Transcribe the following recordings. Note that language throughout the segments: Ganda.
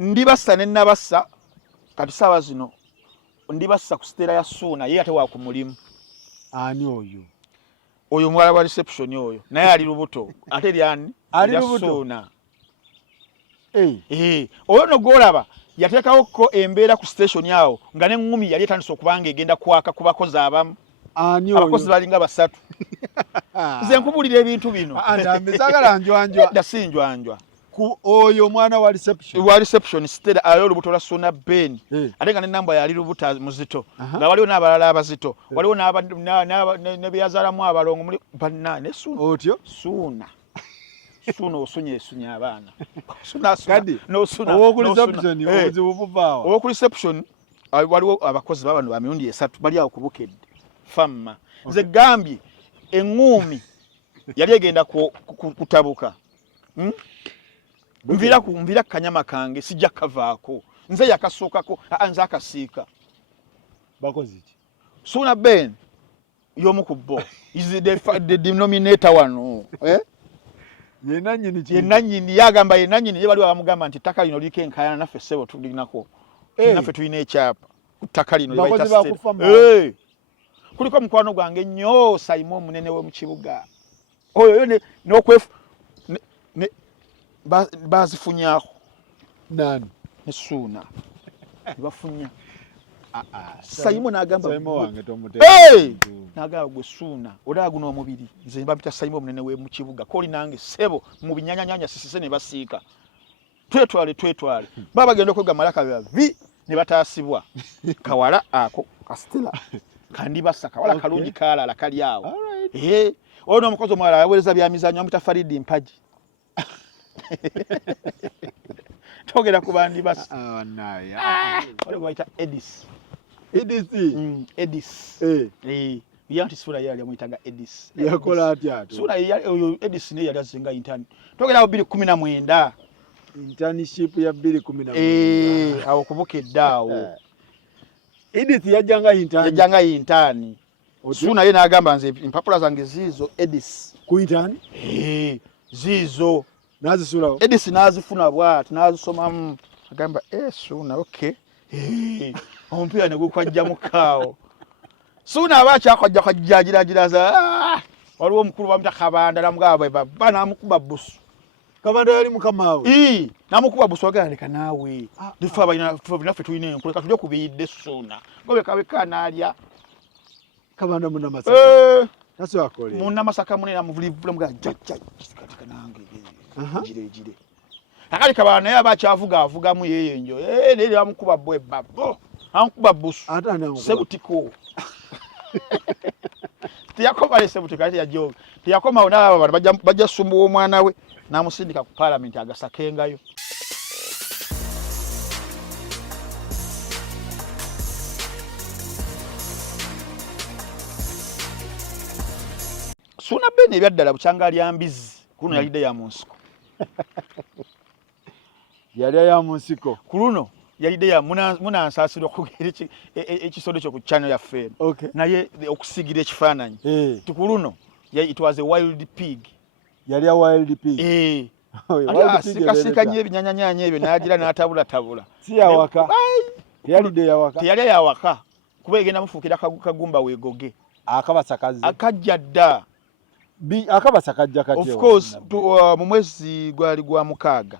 ndibassa ne nabassa kati sawa zino ndibassa ku stera ya Suuna ye ate wa ku mulimu ani oyo mwala wa reception oyo naye ali lubuto ate lyani ali lubuto Suuna oyo no golaba yateekawo ko embeera ku station yawo nga ne ngumi yali etandise okubanga egenda kwaka ku bakozi abamu ani oyo abakozi balinga basatu nze nkubulira ebintu bino ndambizagala njwanjwa dasinjwanjwa ku oyo mwana wa reception stera ayo lubuto la Suuna Ben ate nga ne namba yali lubuta muzito nga waliwo n'abalala abazito waliwo ne byazaalamu abalongo muli banna ne Suuna otyo Suuna osunya abaana kadi owoku reception obuzibu buvaawo owoku reception waliwo abakozi babano ba mirundi esatu bali awo kubukedde famma nze gambye engumi yali egenda kutabuka nvira kanyama kange sijja kavaako nze yakasookako nze akasiika bakozi ki Suuna Ben y'omu ku bo is the denominator wano yenna nyini yagamba yenna nyini ye bali bamugamba nti ttaka lino liko enkayana naffe ssebo tulinako naffe tulina ekyapa ku ttaka lino kuliko mukwano gwange nnyo Simon omunene we mu kibuga oyo n'okwefu bazifunyako nani ne Suuna bafunya Simon agamba nagamba gwe Suuna olaba guno omubiri nze mbapita Simon omunene we mu kibuga koli nange sebo mu binyanyanyanya sisise ne basiika twetwale baba bagenda okwega malaka bavi ne bataasibwa kawala ako kastela kandi bassa kawala kalungi kalala kali awo ono omukozi omwala yaweereza bya mizanyo amuta Faridi Mpaji togera ku bandi bassa wale waita Edis yanti Suuna yali amuyitaga Edis yakola atya Suuna oyo Edis ne yali azinga intern togera 2019 internship ya 2019 awo kubukedde awo Edith yajjanga intern Suuna ye n'agamba nze empapula zange ziizo Edis ku intern ziizo nazisulawo Edis n'azifuna bw'ati n'azisomamu agamba Suuna okay omupiira ne gukwajja mukaawo Suuna aba akyakwajja giragiraza waliwo omukulu bamuta Kabanda namugaba baba namukuba busu Kabanda yali mukama we namukuba busu agala leka naawe difa naffe tulina enkulu katulye kubiyidde Suuna ngobe kabeka n'alya Kabanda munnamasaka naso akole munnamasaka munene amuvulivula mugala jajja katika nange jire akali Kabanda naye aba akyavugamu yeyenjo neri bamukuba bwe babo amukuba busu sebutiko tiyakoma lesebutiko ate yajoga tiyakoma onaba bajja sumbuwa omwana we namusindika ku parliament agasakengayo Suuna Ben ebyaddala bukyanga lyambizi kuno yalidde ya munsiko yali ya munsiko kuluno yalidde ya munansasiro okugera ekisodo kyo ku channel yaffe naye okusigira ekifaananyi tikuluno it was a wild pig yali a wild pig sikasika nye binyanyanyanya ebyo nagira n'atabula si yawaka yalidde yawaka teyali yawaka kuba egenda mufuukira kagumba weegoge akabasakazi akajja dda akabasakajja kati of course mu mwezi gwali gwa mukaaga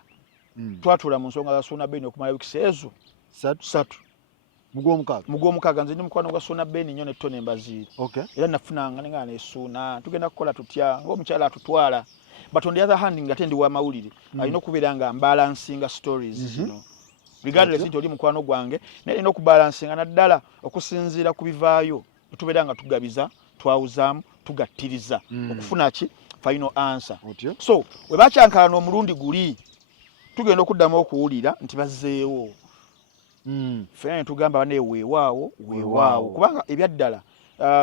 twatula mu nsonga za Suuna Ben okumala wiki ezo satu mugwomukaaga nze ndi mukwano gwa Suuna Ben nnyo ne ttone embaziiri era nafunanga nenga ne Suuna tugenda kukola tutya ng'omukyala atutwala but on the other hand ngate ndi wa mawulire alina okubeera nga balansinga stories zino regardless nti oli mukwano gwange naye alina okubalansinga naddala okusinziira ku bivaayo tubeera nga tugabiza twawuzaamu tugattiriza okufuna ki final answer so we bakyankalana omulundi guli tugenda okuddamu okuwulira nti bazzeewo fena tugamba bane weewaawo kubanga ebyaddala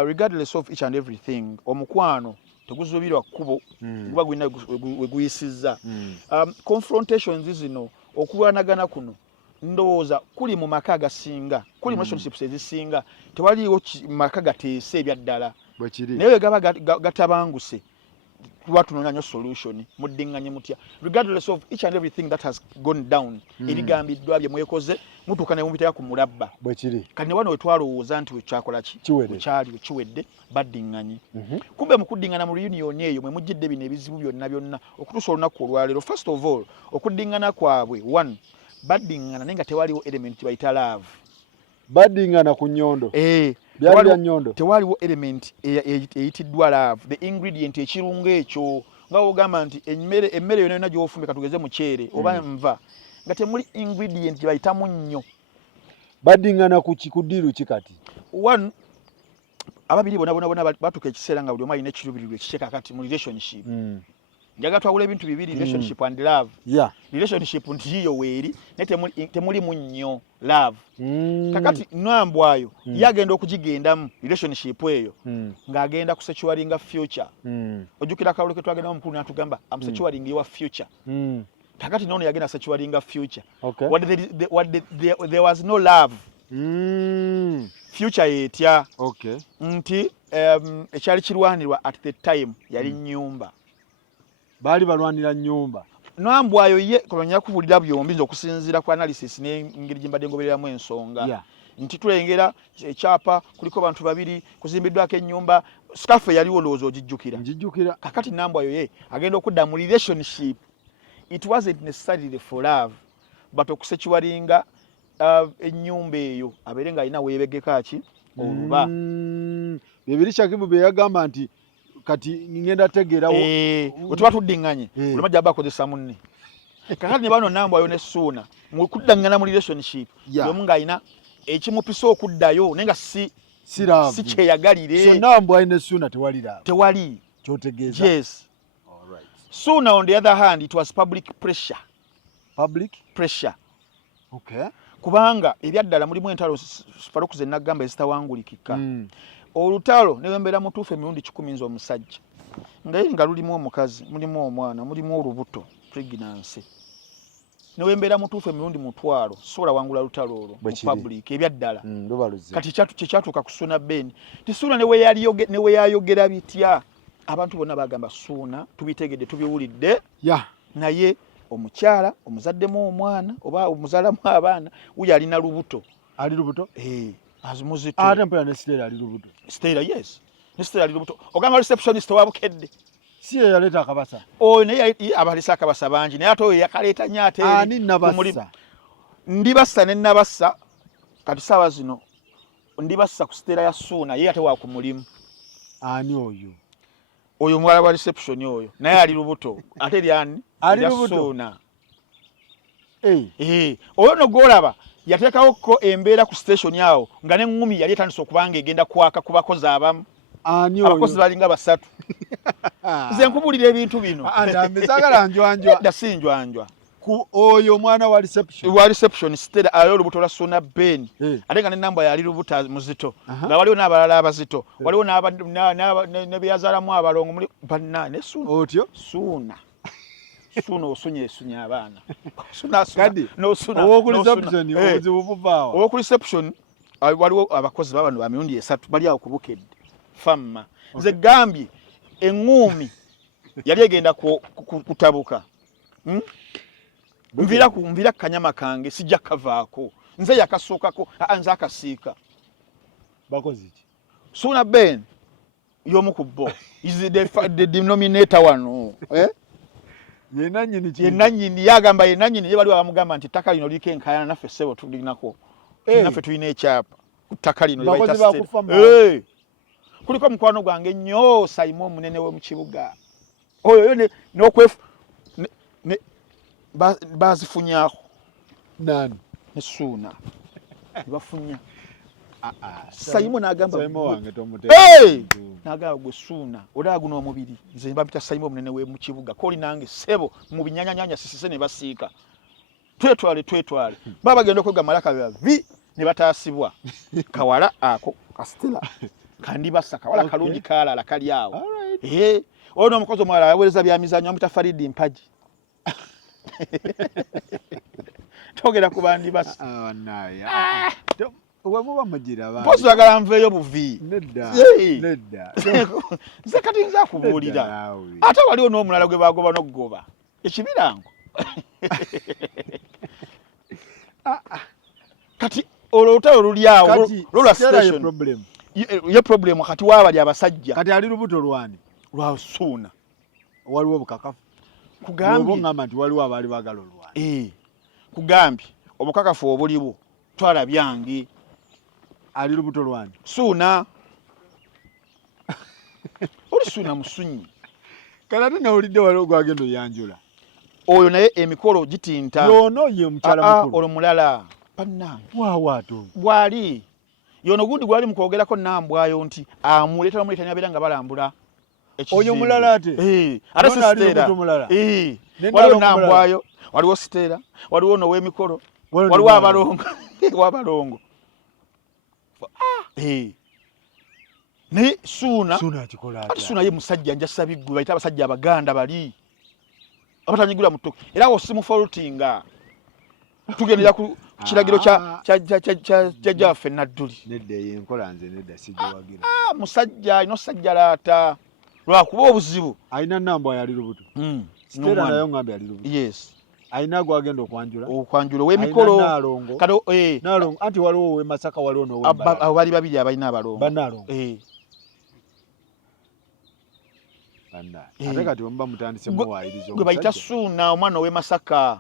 regardless of each and everything omukwano teguzubirwa kkubo guba gulina we guyisizza confrontations zino okulwanagana kuno ndowooza kuli mu maka agasinga kuli mu relationships ezisinga tewaliwo maka gateese ebyaddala naye gaba gatabanguse tunonya nyo solution muddinganye mutya regardless of each and everything that has gone down ebigambiddwa bye mwekoze mutuka ne mubitaya ku mulabba bwe kiri kati ne wano wetwalowooza nti wekyakola ki wekyali kiwedde baddinganye kumbe mukuddingana mu reunion eyo mwe mujjidde bino ebizibu byonna okutuusa olunaku olwaleero first of all okuddingana kwabwe one baddingana naye nga tewaliwo element bayita love baddingana ku nnyondo byali bya nnyondo tewaliwo element eyitiddwa love the ingredient ekirungo ekyo nga ogamba nti emmere yonna yonna gy'ofumbe katugeze muceere oba nva nga temuli ingredient gye bayita munnyo baddingana ku kikudiru kikati one ababiri bona batuka ekiseera nga buli omu alina ekiruubirirwa ekikye kakati mu relationship njaga twawula ebintu bibiri relationship and love relationship nti yiyo weeri naye temuli munnyo love kakati nambwayo yagenda okugigendamu relationship eyo ng'agenda kusecuringa future ojjukira akawulo ke twagenda omukulu n'atugamba amusecuring your future kakati nono yagenda securinga future there was no love future yetya nti ekyali kirwanirwa at the time yali nnyumba baali balwanira nnyumba nambwayo ye kolonya kuvulira byombi nzo okusinziira ku analysis n'engeri gye mbadde ngobereramu ensonga nti tulengera ekyapa kuliko bantu babiri kuzimbiddwako ennyumba staff yali olowooza ogijjukira kakati nambwayo ye agenda okudda mu relationship it wasn't necessarily for love but okusekiwalinga ennyumba eyo abeere nga alina weebegeka ki oluba bibiri Shakibu bye yagamba nti kati ngenda tegeerawo wetuba tuddinganye olumajja aba akozesa munne kakati ne bano nambwayo ne Suuna mu kuddangana mu relationship omu ng'alina ekimupisa okuddayo naye nga si kyeyagalire so nambwayo ne Suuna tewali kyotegeeza yes Suuna on the other hand it was public pressure kubanga ebyaddala mulimu entalo Faruku ze nagamba ezitawangulikika olutalo newembeera mutuufu emirundi 10 omusajja nga lulimu omukazi mulimu omwana mulimu olubuto pregnancy newembeera mutuufu emirundi 1000 sobola wangula lutalo olwo mu public ebyaddala kati kyekyatuuka ku Suuna Ben ti Suuna newe yayogera bitya abantu bonna bagamba Suuna tubitegedde tubiwulidde naye omukyala omuzaddemu omwana oba omuzaalamu abaana uyo alina lubuto ali lubuto azimuzito ate mpera ne Stella ali lubuto yes ne Stella ali lubuto ogamba receptionist wabukedde si yaleta akabasa naye abalisa akabasa bangi naye ate oyo yakaleeta nnyo ate ani nabassa ndibassa ne nabassa kati saawa zino ndibassa ku Stella ya Suuna ye ate wa ku mulimu ani oyo mwala wa reception oyo naye ali lubuto ate lyani ali lubuto Suuna oyo nogolaba yateekawo ko embeera ku station yawo nga n'engumi yali etandise okubanga egenda kwaka ku bakozi abamu abakozi balinga basatu nze nkubulira ebintu bino ndambisagala njwanjwa dasi njwanjwa ku oyo omwana wa reception Stella ayo olubuto lwa Suuna Ben ate nga n'ennamba yali lubuto muzito nga waliwo n'abalala abazito waliwo ne byazaalamu abalongo muli banna ne Suuna otyo Suuna osunya abaana owoku reception waliwo abakozi babano ba mirundi 3 bali awo kubukedde famma nze gambye eŋŋuumi yali egenda kutabuka nvira kanyama kange sijja kavaako nze yakasookako nze akasiika bakozi ki Suuna Ben y'omu ku bo is the denominator wano yenanyini yagamba yenanyini ye bali abamugamba nti ttaka lino liko enkayana naffe ssebo tulinako naffe tulina ekyapa ku ttaka lino kuliko mukwano gwange nnyo Saimo omunene we mu kibuga oyo n'okwefu bazifunyako nani ne Suuna bafunya Saimo n'agamba n'agamba gwe Suuna olaba guno omubiri nze mbapita Saimo omunene we mu kibuga koli nange ssebo mu binyanyanyanya sisise ne basiika twetwale baba bagenda okwega malaka babi ne bataasibwa kawala ako Stella kandi basa kawala kalungi kalala kali awo oyo n'omukozi omulala yaweereza bya mizanyo amuyita Faridi Mpaji togera ku bandi basa wamuba mugira ba mpozi agala nveyo buvi nedda nze kati nza kubuulira ate waliwo n'omulala gwe bagoba n'okugoba ekibirango kati olutalo luli awo lola station ye problem kati wabali abasajja kati ali lubuto lwani lwa Suuna waliwo bukakafu kugambye ngamba nti waliwo abali bagalo lwani kugambye obukakafu obuliwo twala byange ali lubuto lwani Suuna oli Suuna musunyi kalate nawulidde waliwo gwagendo yanjula oyo naye emikolo gitinta yono ye omukyala mukulu olwo mulala panna waawato bwali yono gundi gwali mukwogerako Nambwayo nti amuleeta bamuleeta nabera nga balambula oyo mulala ate ate Sitera waliwo Nambwayo waliwo Sitera waliwo n'ow'emikolo waliwo abalongo naye Suuna ati Suuna ye musajja njasabiggwe bayita abasajja abaganda bali abatanyigula mu ttoke era awo simufalutinga tugendera ku kiragiro kya jaffe Nadduli nedda yenkola nze nedda sigiwagira musajja ino sajja laata lwakuba obuzibu alina Nambwayo ali lubuto Sitera nayo ngambe ali lubuto yes alina gwagenda okwanjula w'emikolo kati Nalongo anti waliwo we Masaka waliwo n'ow'Embalala bali babiri abalina abalongo Banalongo ate kati omuba mutandise muwaayiriza gwe bayita Suuna omwana ow'e Masaka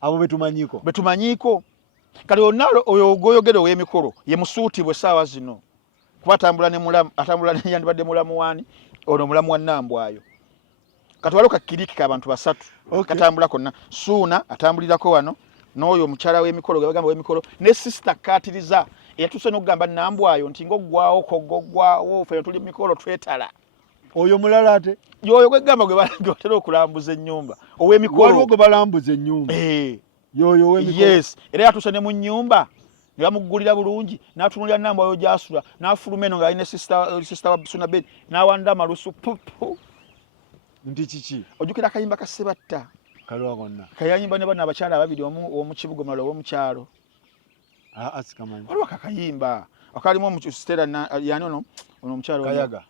abo betumanyiiko kati oyo goyogera ow'emikolo ye musuutibwe essaawa zino kuba atambula yandibadde mulamu wani ono mulamu wa Nambwayo kati waliwo kakiriki k'abantu basatu katambula konna Suuna atambulirako wano n'oyo omukyala w'emikolo gwe bagamba w'emikolo ne sisita Kaatiriza eyatuuse n'okugamba Nambwayo nti ng'oggwawo koggwawo ffe tuli mikolo twetala oyo mulala ate yoyo gwegamba gwe batera okulambuza ennyumba ow'emikolo waliwo gwe balambuza ennyumba yoyo ow'emikolo yes era yatuuse ne mu nnyumba ne bamuggulira bulungi n'atunulira Nambwayo gy'asula n'afuluma eno ng'alina sisita wa Suuna Ben n'awanda amalusu pupu nti kiki ojjukira akayimba ka Sebatta kalwa konna kayayimba ne bana abakyala ababiri omu kibuga omulala ow'omukyalo asikamanyi waliwo akakayimba akalimu Sitera yani ono omukyalo Kayaga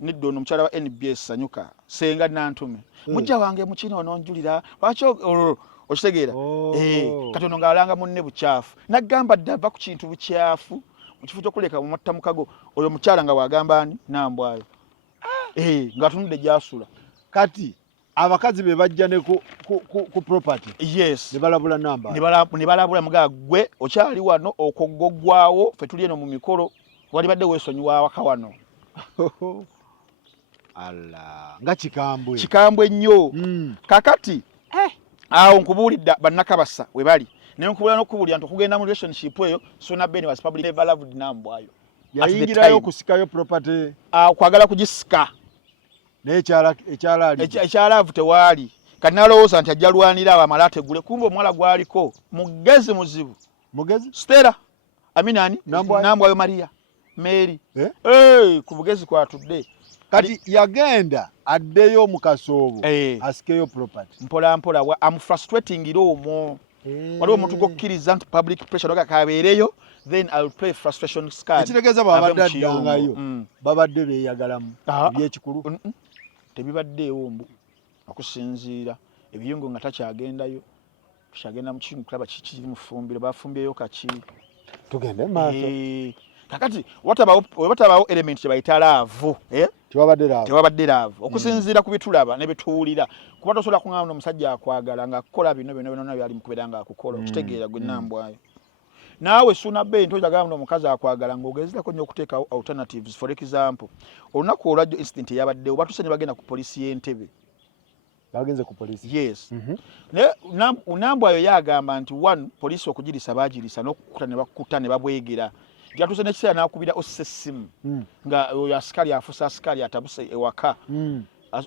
nedda ono omukyala wa NBS Sanyuka senga Nantume mujja wange mukino ononjulira lwaki okitegeera kati ono ng'alanga munne bukyafu naggamba dda ava ku kintu bukyafu mu kifo ky'okuleka mumatta mukago oyo omukyala nga wagamba ani Nambwayo ng'atunudde gy'asula kati abakazi be bajja ne ku property yes ne balabula Nambwayo ne balabula mugaa gwe okyali wano okogoggwawo ffe tuli eno mu mikolo wali badde weesonyiwa waka wano Allah nga kikambwe nnyo kakati awo nkubuulidde bannakabasa we bali naye nkubuulira n'okubuulira nti okugenda mu relationship eyo Suuna Ben was public never loved Nambwayo yayingirayo okusikayo property kwagala kugisika naye ekyalaavu tewaali kati nalowooza nti ajja lwanira awo amala ategule kumbe omuwala gwaliko mugezi muzibu Sitera aminani Nambwayo Maria Mary ku bugezi kwatudde kati yagenda addeyo mu kasoobo asikeyo property mpola mpola am frustrating it omwo waliwo omuntu gokkiriza nti public pressure noga kabeereyo then I'll play frustration card ekitegeeza babadde addangayo babadde beeyagalamu ebyekikulu tebibaddeewo mbu okusinziira ebiyungu nga takyagendayo kyagenda mu kintu kulaba kikiri mu ffumbiro bafumbyeyo kaki tugende maaso kakati watabaawo element kyebayita laavu tewabadde laavu okusinziira ku bitulaba ne bituwulira kuba tosobola kuŋŋamba omusajja akwagala ng'akukola bino byonna byali mukubeera ng'akukola okitegeera gwe Nambwayo naawe Suuna Ben tojagamba omukazi akwagala ng'ogezezako nnyo okuteekawo alternatives for example olunaku olwajjo incident eyabaddewo batuse ne bagenda ku poliisi y'Entebbe bagenze ku poliisi yes Nambwayo yagamba nti one poliisi okugirisa baagirisa n'okukuta ne bakuta ne babwegera gyatuse n'ekiseera n'akubira ossa essimu nga oyo asikali afusa asikali atabuse ewaka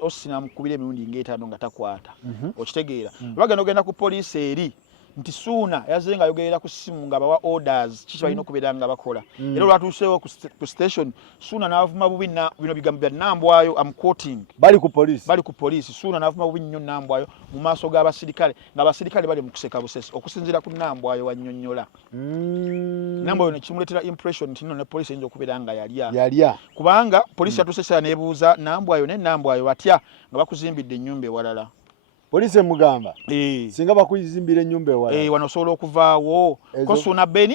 ossi n'amukubira emirundi ng'etaano nga takwata okitegeera bagenda ogenda ku poliisi eri nti Suuna yazze nga ayogerera ku ssimu nga bawa orders kiki balina okubeera nga bakola era olwatuuseewo ku station Suuna n'avuma bubi bino bigambo bya Nambwayo am quoting bali ku poliisi Suuna n'avuma bubi nnyo Nambwayo mu maaso g'abasirikale ng'abasirikale bali mu kuseka busesi okusinziira ku Nambwayo wannyonnyola Nambwayo ne kimuleetera impression nti nno ne poliisi eyinza okubeera nga yalya kubanga poliisi yatuuse esaala n'ebuuza Nambwayo ne Nambwayo batya nga bakuzimbidde ennyumba ewalala poliisi emugamba singa bakuzimbira ennyumba ewalala wano osobola okuvaawo ko Suuna Ben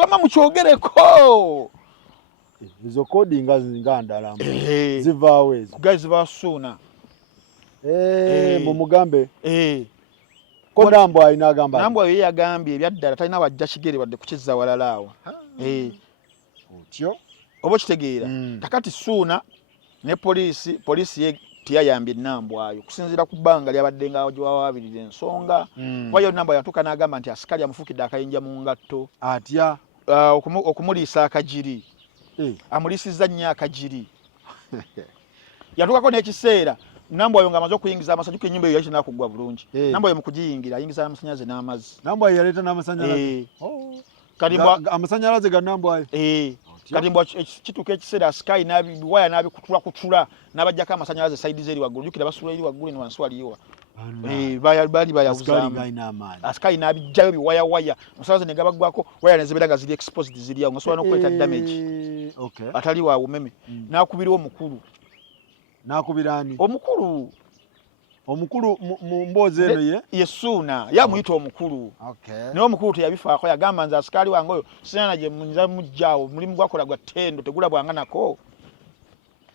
wama mukyogereko ezo kodi nga ndala zivaawo ezo ziva Suuna mumugambe ko Nambwayo n'agamba Nambwayo yagambye ebyaddala talina wajja kigere wadde kukizza walala awo otyo oba okitegeera kakati Suuna ne poliisi ye tiyayambye Nambwayo kusinziira ku bbanga lyabadde nga gyewawabirira ensonga wayo Nambwayo yatuuka n'agamba nti asikali amufuukidde akayinja mu ngatto atya okumuliisa akagiri amuliisizza nnyo akagiri yatuukako n'ekiseera Nambwayo ng'amaze okuyingiza amasanyuka ennyumba eyo yakina kuggwa bulungi Nambwayo mu kugiyingira ayingiza amasannyalaze n'amazzi Nambwayo yaleeta n'amasannyalaze amasannyalaze ga Nambwayo kati mbwa kituuka ekiseera Sky waya n'abikutula n'abajjako amasannyalaze saidi zeri waggulu jukira basula eri waggulu eno wansi waliyo bali bayawuzaamu Sky n'abijjayo biwayawaya amasannyalaze ne gabaggwako waya ne zibeera nga ziri exposed ziri awo ngasobola n'okuleeta damage atali wa bumeme n'akubira omukulu n'akubira ani omukulu mu mboozi eno ye Suuna yamuyita omukulu naye omukulu teyabifaako yagamba nze asikaali wange oyo sinana gye munza mujjaawo mulimu gwakola gwa ttendo tegulabwanga nako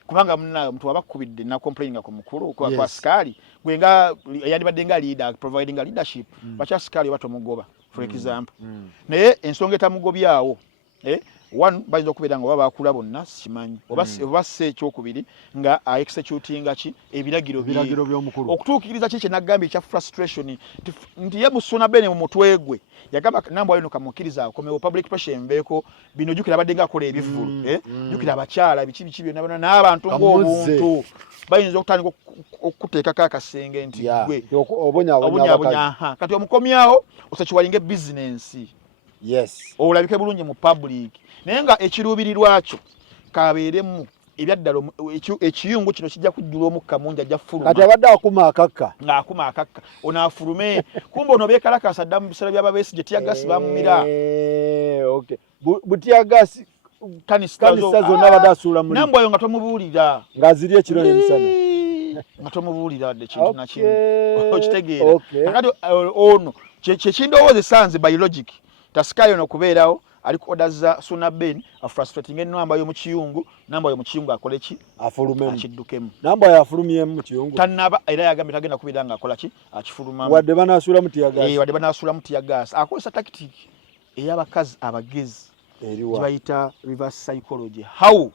kubanga munayo omuntu wabakubidde nakomplaininga ku mukulu kwa asikaali gwe nga yandibadde nga leader providing a leadership lwaki asikaali oba tomugoba for example naye ensonga etamugobyawo one bayinza okubeera nga oba baakula bonna simanyi oba si ekyokubiri nga executinga ki ebiragiro by'omukulu okutuukiriza kiki nagambye ekya frustration nti ye Suuna Ben mu mutwe gwe yagamba Nambwayo no kamukkiriza akomewo public pressure embeeko bino jukira abadde nga akola ebivulu jukira abakyala biki byonna n'abantu ng'obuntu bayinza okutandika okuteekako akasenge nti gwe obonyabonya kati omukomyawo osakiwalinga ebizinensi olabike bulungi mu public naye nga ekiruubirirwa kyo kabeeremu ebyaddala ekiyungu kino kijja kujjula omukka mungi ajja fuluma kati abadde akuma akakka ng'akuma akakka onaafulume kumbe ono beekalakasa adda mu biseera by'ababeesi gye tiyagasi bamumira butiyagasi kanisa zonna abadde asuula muli Nambwayo nga tomubuulira ng'aziri ekiro n'emisana nga tomubuulira wadde kintu nakimu okitegeera kakati ono kyekindowooza nze biologic tasikayo n'okubeerawo ali ku orders za Suuna Ben frustrating Nambwayo mu kiyungu Nambwayo mu kiyungu akole ki akiddukemu Nambwayo afulumyemu mu kiyungu tannaba era yagambye tagenda kubeera nga akola ki akifulumamu wadde banaasuula mu tiyagasi akozesa tactic ey'abakazi abagezi bayita reverse psychology how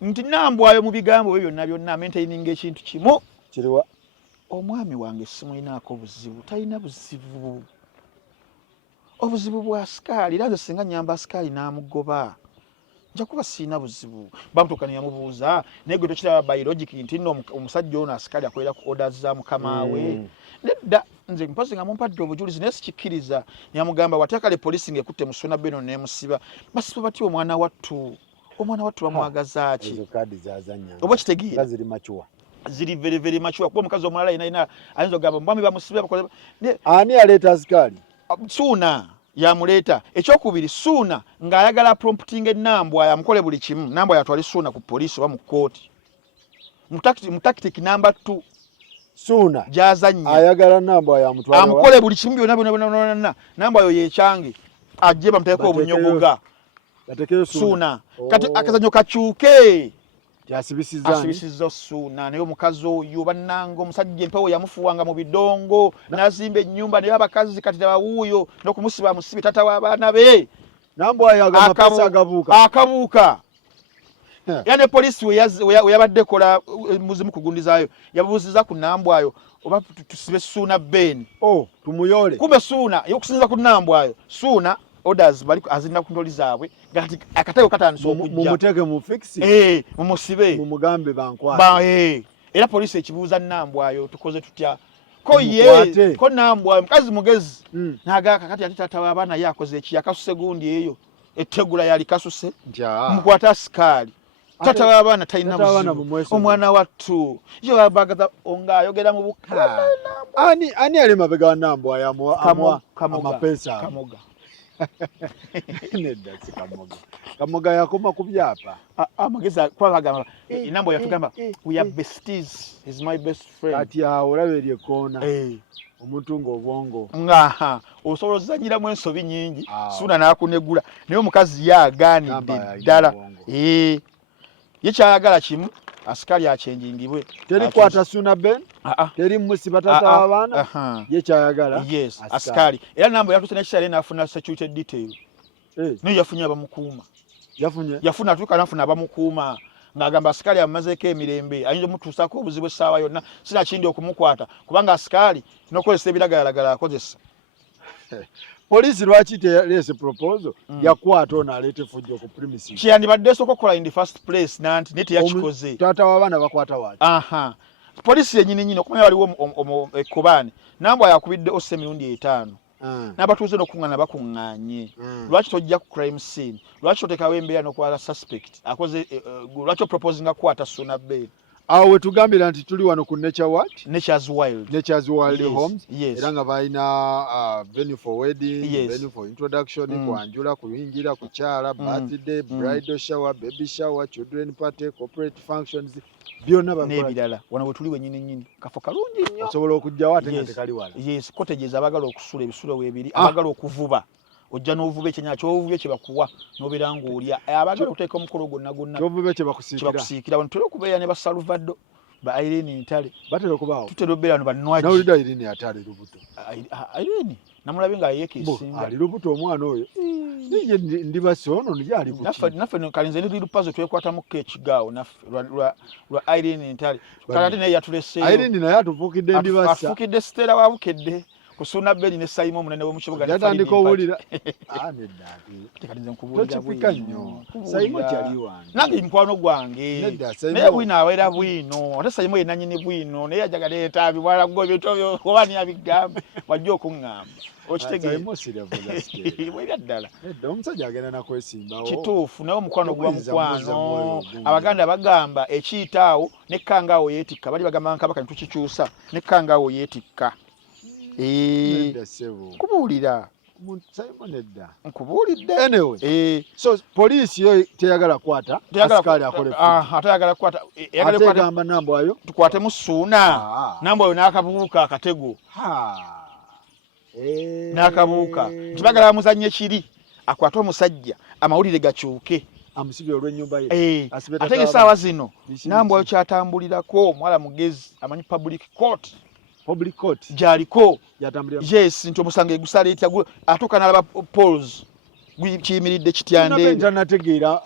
nti Nambwayo mu bigambo ebyo byonna maintaining ekintu kimu kiriwa omwami wange simulinaako buzibu talina buzibu obuzibu bwa Sikaali era nze singa nyamba Sikaali n'amugoba nja kuba siina buzibu bamutuuka ne yamubuuza naye gwe tokiraba biologic nti nno omusajja ono Sikaali akolera ku orders za mukama we nedda nze mpozi nga mumpadde obujulizi naye sikikkiriza yamugamba wateekale poliisi ng'ekutte mu Suuna Ben n'emusiba basiba batya omwana wattu bamwagaza ki oba kitegeera ziri very very mature kuba omukazi omulala yina ayinza okugamba mwami bamusibe ani aleeta Sikaali Suuna yamuleeta ekyokubiri Suuna ng'ayagala prompting Nambwayo amukole buli kimu Nambwayo atwali Suuna ku poliisi oba mu kooti mu tactic number 2 Suuna gyazannya ayagala Nambwayo amukole buli kimu byonna Nambwayo yekyange ajje bamuteeko obunyogoga Suuna kati akazanyo kakyuke asibisizza Suuna naye omukazi oyo bannanga omusajja empewo yamufuwanga mu bidongo n'azimba ennyumba naye abakazi kati tabawuuyo n'okumusiba amusibe tata w'abaana be Nambwayo akabuuka era ne poliisi we yabadde ekola muzimu kugundizaayo yabuuziza ku Nambwayo oba tusibe Suuna Ben tumuyole kumbe Suuna yokusinza ku Nambwayo Suuna orders bali azina ku ntoli zaabwe ngati akatayo katandise okujja mumuteke mu fix mumusibe mumugambe bankwata era poliisi ekibuuza Nambwayo tukoze tutya ko ye ko nambwa mukazi mugezi naga kakati ati tata wabana yakoze eki yakasuse gundi eyo ettegula yali kasuse mukwata askali tata wabana talina buzibu omwana wattu yo abagaza onga ayogera mu buka ani ali mabega wa nambwa ya amapesa kamoga nedda si kamoga yakoma kubyapa amageza kwagamba inambo yatugamba we are besties, is my best friend kati olabe lye kona omuntu ng'obwongo ngaha osobola ozanyiramu ensobi nyingi suna nakunegula naye omukazi yagaanidde ddala ye kyayagala kimu asikali achenjingibwe teri kwata Suna Ben teri musiba tata w'abaana ye kyayagala yes asikali era nambo yatuse n'ekisale n'afuna security detail naye yafunye abamukuuma yafuna tuka nafuna abamukuuma ngagamba asikali amazeeko emirembe ayinza mutuusako obuzibu essaawa yonna sina kindi okumukwata kubanga asikali n'okozesa ebiragalalagala akozesa polisi lwaki terese proposal yakwata ono aleete fujjo ku premises kyandibadde esooka okukola in the first place nanti naye teyakikoze taata w'abaana bakwata waaki polisi yennyini okumanya waliwo ekkobaane nambwa yakubidde ose emirundi 5 n'abatuuze n'okuŋŋaana bakuŋŋaanye lwaki tojja ku crime scene lwaki otekawo embeera n'okwala suspect akoze lwaki oposinga kukwata Suna Ben awo wetugambira nti tuli wano ku Nature's Wild Homes era nga balina venue for wedding venue for introduction kwanjula kuyingira kukyala birthday bridal shower baby shower children party corporate functions byonna n'ebirala wano wetuli wennyini kafo kalungi nnyo osobola okujjawo ate nga tekali wala kotegeeza abagala okusula ebisulo weebiri abagala okuvuba ojja n'ovuba ekyenyaa ky'ovubye kye bakuwa n'obeera ng'olya abagala okuteeka omukolo gwonna ky'ovubye kye bakusiikira wano tutera okubeera ne basalvado ba Irene Ntale batera okubaawo tutera okubeera no bannwagi nawulidde Irene Ntale lubuto Irene namulabye nga yeekeesinga ali lubuto omwana oyo niye ndibasi ono niyali naffe kalinze ndi lupazo twekwatamuko ekigaawo naffe lwa Irene Ntale kati naye yatuleseeyo Irene naye atufuukidde ndibasi afuukidde Stella wabukedde ku Suna Ben ne Saimo munene w'omukibuga yatandika owulira tekalinze nkubuulira bwino Saimo kyali wange nange mukwano gwange naye bwino aweera bwino ate Saimo ye nannyini bwino naye yajagala etaabi bwala gwo ebintu byo oba niyabigambe wajja okuŋŋamba okitegeebwebya ddala omusajja agenda nakwesimbawo kituufu naye omukwano guba mukwano abaganda bagamba ekiyitaawo nekkangaawo yeetikka bali bagamba nkabaka nitukikyusa nekkangaawo yeetikka nkubuulira nkubuulidde anyway so poliisi yo teyagala kwata asikali akole atayagala kwata ategamba nambwayo tukwatemu Suna nambwayo n'akabuuka akatego n'akabuuka tibagala bamuzannye kiri akwate omusajja amawulire gakyuke amusibye olw'ennyumba ye ate ng'essaawa zino nambwayo kyatambulirako omuwala mugezi amanyi public court gyaliko yes nti omusango egusala etya atuuka n'alaba polls kiyimiridde kityandee tanategeera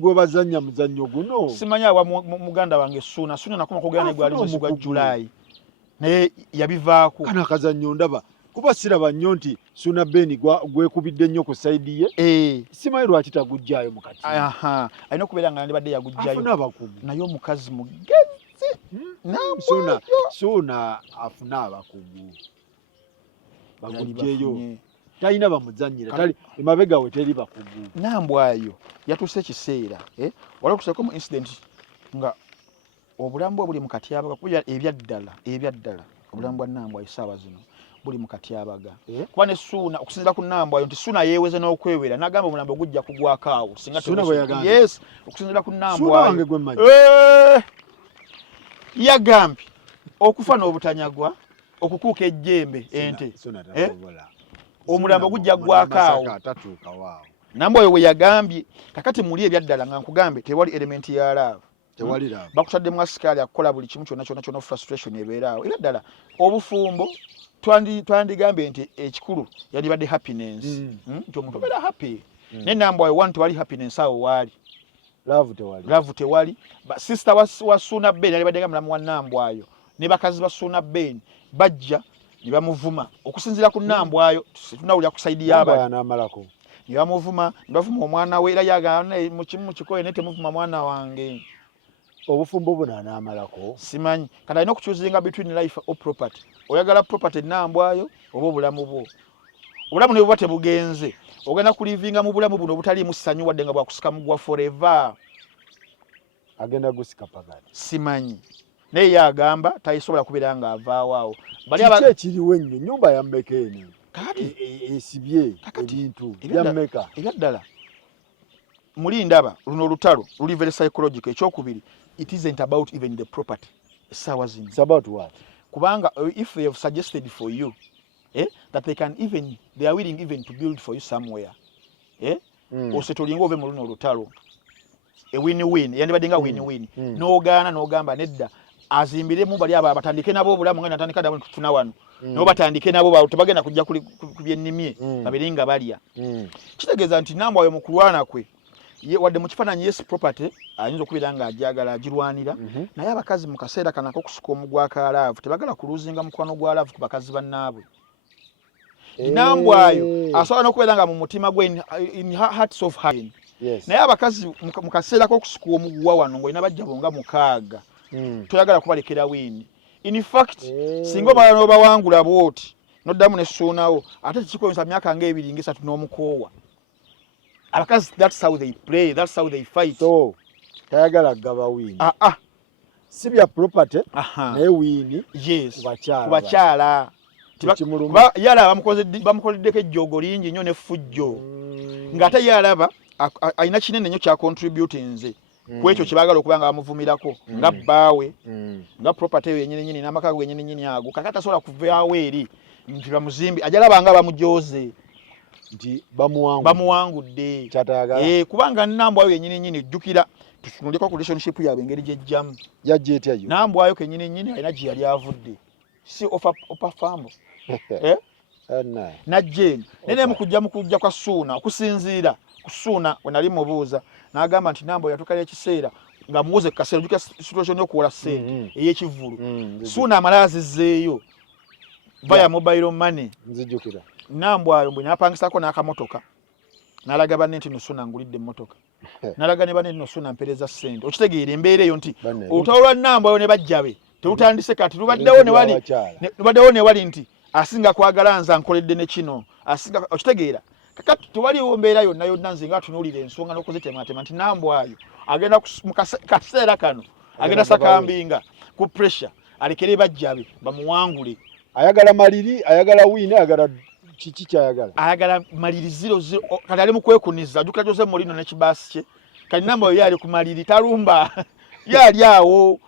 gwe bazannya muzannyo guno simanyi awa muganda wange Suna nakoma kugera ne gwali mwezi gwa July naye yabivaako kana akazannyo ndaba kuba siraba nnyo nti Suna Ben gwekubidde nnyo ku sayidi ye simanyi lwaki tagujjaayo mu kati alina okubeera nga nandibadde yagujjayo naye omukazi mugezi Suna afuna abakugu bagujjeyo talina bamuzannyira tali emabega we teri bakugu nambwayo yatuuse ekiseera waliwo okuseeko mu incident nga obulamu bwe buli mu katyabaga kuba ebyaddala obulamu bwa nambwayo essaawa zino buli mu katyabaga kuba ne Suna okusinziira ku nambwayo nti Suna yeeweze n'okwewera n'agamba omulambo gujja kugwako awo yes okusinziira ku nambwayo yagambye okufa n'obutanyagwa okukuuka ejjembe ente omulambo gujja gwakaawo nambwayo we yagambye kakati muli ebyaddala nga nkugambe tewali element ya love bakutaddemu asikaali akukola buli kimu kyonna frustration ebeeraawo era ddala obufumbo twandigambye nti ekikulu yandibadde happiness nti omuntu obeera happy naye nambwayo wanu tewali happiness awo waali love tewali sister wa Suna Ben alibadde nga mulamu wa nambwayo ne bakazi ba Suna Ben bajja ne bamuvuma okusinziira ku nambwayo tunawulira ku saidi y'abali ne bamuvuma omwana we era yagamba mu kimu kikoye ne temuvuma mwana wange obufumbo buno n'amalako simanyi kati alina okukyuzinga between life or property. Oyagala property nnambwayo oba obulamu bwo. Obulamu ne buba tebugenze ogenda kulivinga mu bulamu buno obutaliimu ssanyu wadde nga bwakusika mugwa forever. Agenda gusika pagani simanyi naye yagamba tayisobola kubeera nga avaawo bali ekiriwo ennyo nyumba ya Mmekeeni kati esibye ebintu bya Mmeka ebyaddala muli ndaba luno olutalo luli very psychological. Ekyokubiri, it isn't about even the property. Essaawa zino it's about what? Kubanga if they have suggested for you that they are willing even to build for you somewhere osetolinga ove mu luno olutalo win-win yandibadde nga win-win n'ogaana n'ogamba nedda azimbiremu bali abo abatandike nabo obulamu nga natandika nabo tufuna wano nabo batandike nabo tebagenda kujja ku byennimye babiri nga balya. Kitegeeza nti Nambwayo mu kulwana kwe wadde mu kifaananyi yes property ayinza okubeera nga ajagala agirwanira naye abakazi mu kaseera kanako okusuka omugwa akalaavu tebagala kuluzinga mukwano gwa laavu ku bakazi bannaabwe. Nambwayo asobola n'okubeera nga mu mutima gwe in hearts of heaven. Naye abakazi mu kaseera k'okusuka omugwa wano ng'olina bajja bonga 6 toyagala kubalekera wini. In fact singa omala n'obawangula bwoti noddamu nessuunawo ate kikuyinza myaka nga 2 nga 3 n'omukoowa. Abakazi that's how they play, that's how they fight. So tayagala gaba wini si bya property naye wini yes kubakyala yalaba bamukoleddeko ejjoogo lingi nnyo n'effujjo ng'ate yalaba alina kinene nnyo kya contributinze ku ekyo kyebagala okuba nga bamuvumirako nga bbaawe nga property yennyini n'amaka ge yennyini ago kakati asobola kuvaawo eri nti bamuzimbi ajalaba nga bamujooze nti bamuwangudde kubanga Nambwayo yennyini jjukira tutunuleko ku relationship yaabwe engeri gyejjamu yajjeetyayo Nambwayo kennyini alina gye yali avudde si opa fambo najjeeno nene mu kujja kwa Ssuuna okusinziira ku Ssuuna we nali mubuuza n'agamba nti Nambwayo yatukalira ekiseera nga muwuze ku kaseera jjukira situation y'okuwola ssente ey'ekivulu Ssuuna amala azizzeeyo via mobile money nzijjukira Nambwayo bwe napangisako n'akamotoka n'alaga banne nti Ssuuna ngulidde emmotoka n'alaga ne banne nti Ssuuna mpereza ssente okitegeera embeera eyo nti olutalo lwa Nambwayo ne bajjabe terutandise kati lubaddewo ne wali nti asinga kwagala nza nkoledde ne kino asinga okitegeera kakati tewaliwo mbeera yonna nze nga atunuulira ensonga n'okuzitematema nti Nambwayo agenda mu kaseera kano agenda sakambinga ku pressure alekere bajjabe bamuwangule. Ayagala maliri ayagala wini ayagala kiki kyayagala ayagala maliri 00 kati ali mu kwekuniza jukira Jose Mourinho ne kibaasi kye kati Nambwayo yali ku maliri talumba yali awo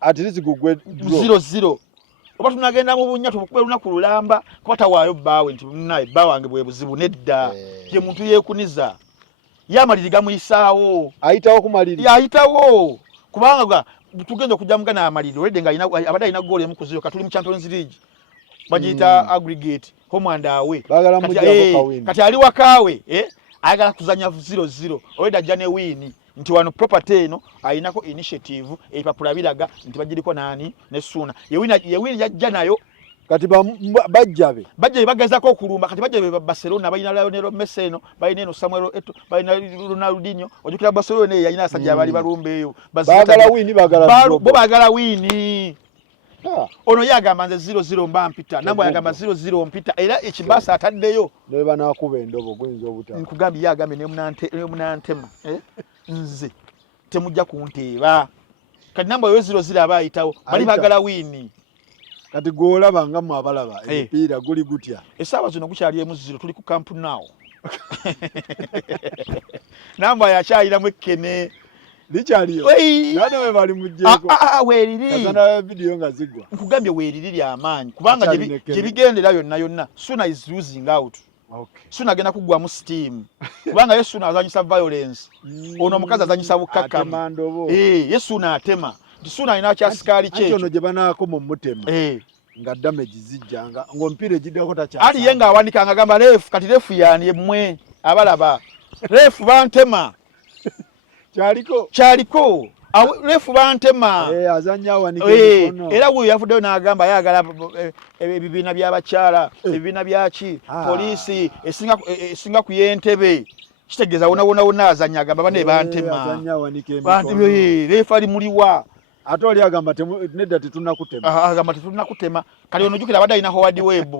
at least gugwe 00 oba tunagenda mu bunya tubukube lunaku lulamba kuba tawaayo bbaawe nti naye bbaawe wange bwe buzibu nedda ye muntu yeekuniza yamaliri gamuyisaawo ayitawo ku maliri ayitawo kubanga tugenda okujja mugana amaliri olwedde nga abadde alina goal emu ku 0 katuli mu Champions League bagiyita aggregate home and away kati ali wakaawe ayagala kuzanya 0-0 olwedde ajja ne wini nti wano property eno ayinako initiative ebipapula biraga nti bagiriko nani ne Ssuuna yewini yajja nayo kati bajjabe bagezako okulumba kati bajjabe Barcelona balina Lionel Messi eno balina eno Samuel Eto'o balina Ronaldinho ojukira Barcelona yalina asajja abali balumba eyo bagala wini ono yagamba nze 0-0 mba mpita Nambwayo yagamba 0-0 mpita era ekibaasa ataddeyo ne banakuba endobo gwinza obutaka nkugambye yagambe ne munantema nze temujja kunteeba kati Nambwayo 0-0 aba ayitawo bali bagala wini kati golaba nga mu abalaba epiira guli gutya essaawa zino gukyali emu 0 tuli ku Camp Nou Nambwayo akyayiramu ekkene likyaliyo nane we bali mujjeeko weeriri kazana video nga zigwa nkugambye weeriri ly'amaanyi kubanga gye bigendera yonna Ssuuna is losing out. Ssuuna agenda kuggwamu steam kubanga ye Ssuuna azanyisa violence ono omukazi azanyisa bukkakkamu ye Ssuuna atema nti Ssuuna alina kyasikaali kyekyo ono gye banaako mu mutema nga damage zijjanga ng'omupiira egiddako takyasa ali ye ng'awanikanga agamba leefu kati leefu yaani emmwe abalaba leefu bantema kyaliko leefu bantema azanya awanika emikono era wuyo yavuddeyo n'agamba yagala ebibiina by'abakyala ebibiina byaki poliisi esinga ku y'Entebbe Kitegeza wona azanya agamba bane bantema. Azanya wanike emikono. Bantu refa ali muliwa. Ate oli agamba nedda tetunakutema. Agamba tetunakutema. Kali onojukira abadde ina Howard Webb.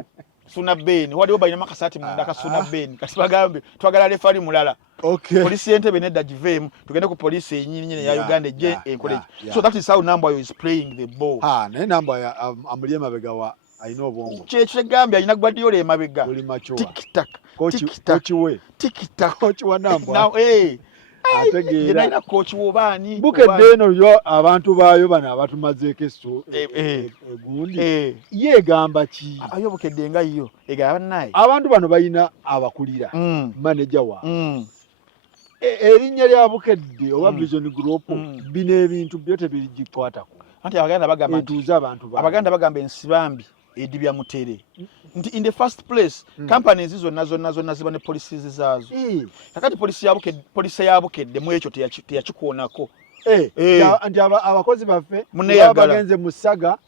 Suna Ben. Howard Webb alina makasati munda ka Suna Ben. Kasi bagambe twagala refa ali mulala. Okay. Polisi Entebbe nedda givemu. Tugende ku polisi enyinyi ya Uganda je encourage. So that is how Nambwayo is playing the ball. Ne Nambwayo amulie mabega wa ayina obwongo. Kye Gambia alina Guardiola emabega. Tik-tak. Coach we. Tik-tak. Coach wa Nambwayo. Now ategeera ina coach wobani bukedde eno yo abantu baayo bana abatumazeeko esso egundi yeegamba ki ayo bukedde nga yo egaba naye abantu bano balina abakulira manager wa erinnya lya bukedde oba Vision Group bino ebintu byo tebigikwatako anti abaganda bagamba etuuza abantu baayo abaganda bagamba ensibambi edibya mutere nti in the first place companies zonna ziba ne policies zaazo kakati polisi ya bukedde mu ekyo teyakikuonako nti abakozi baffe bagenze mu ssaga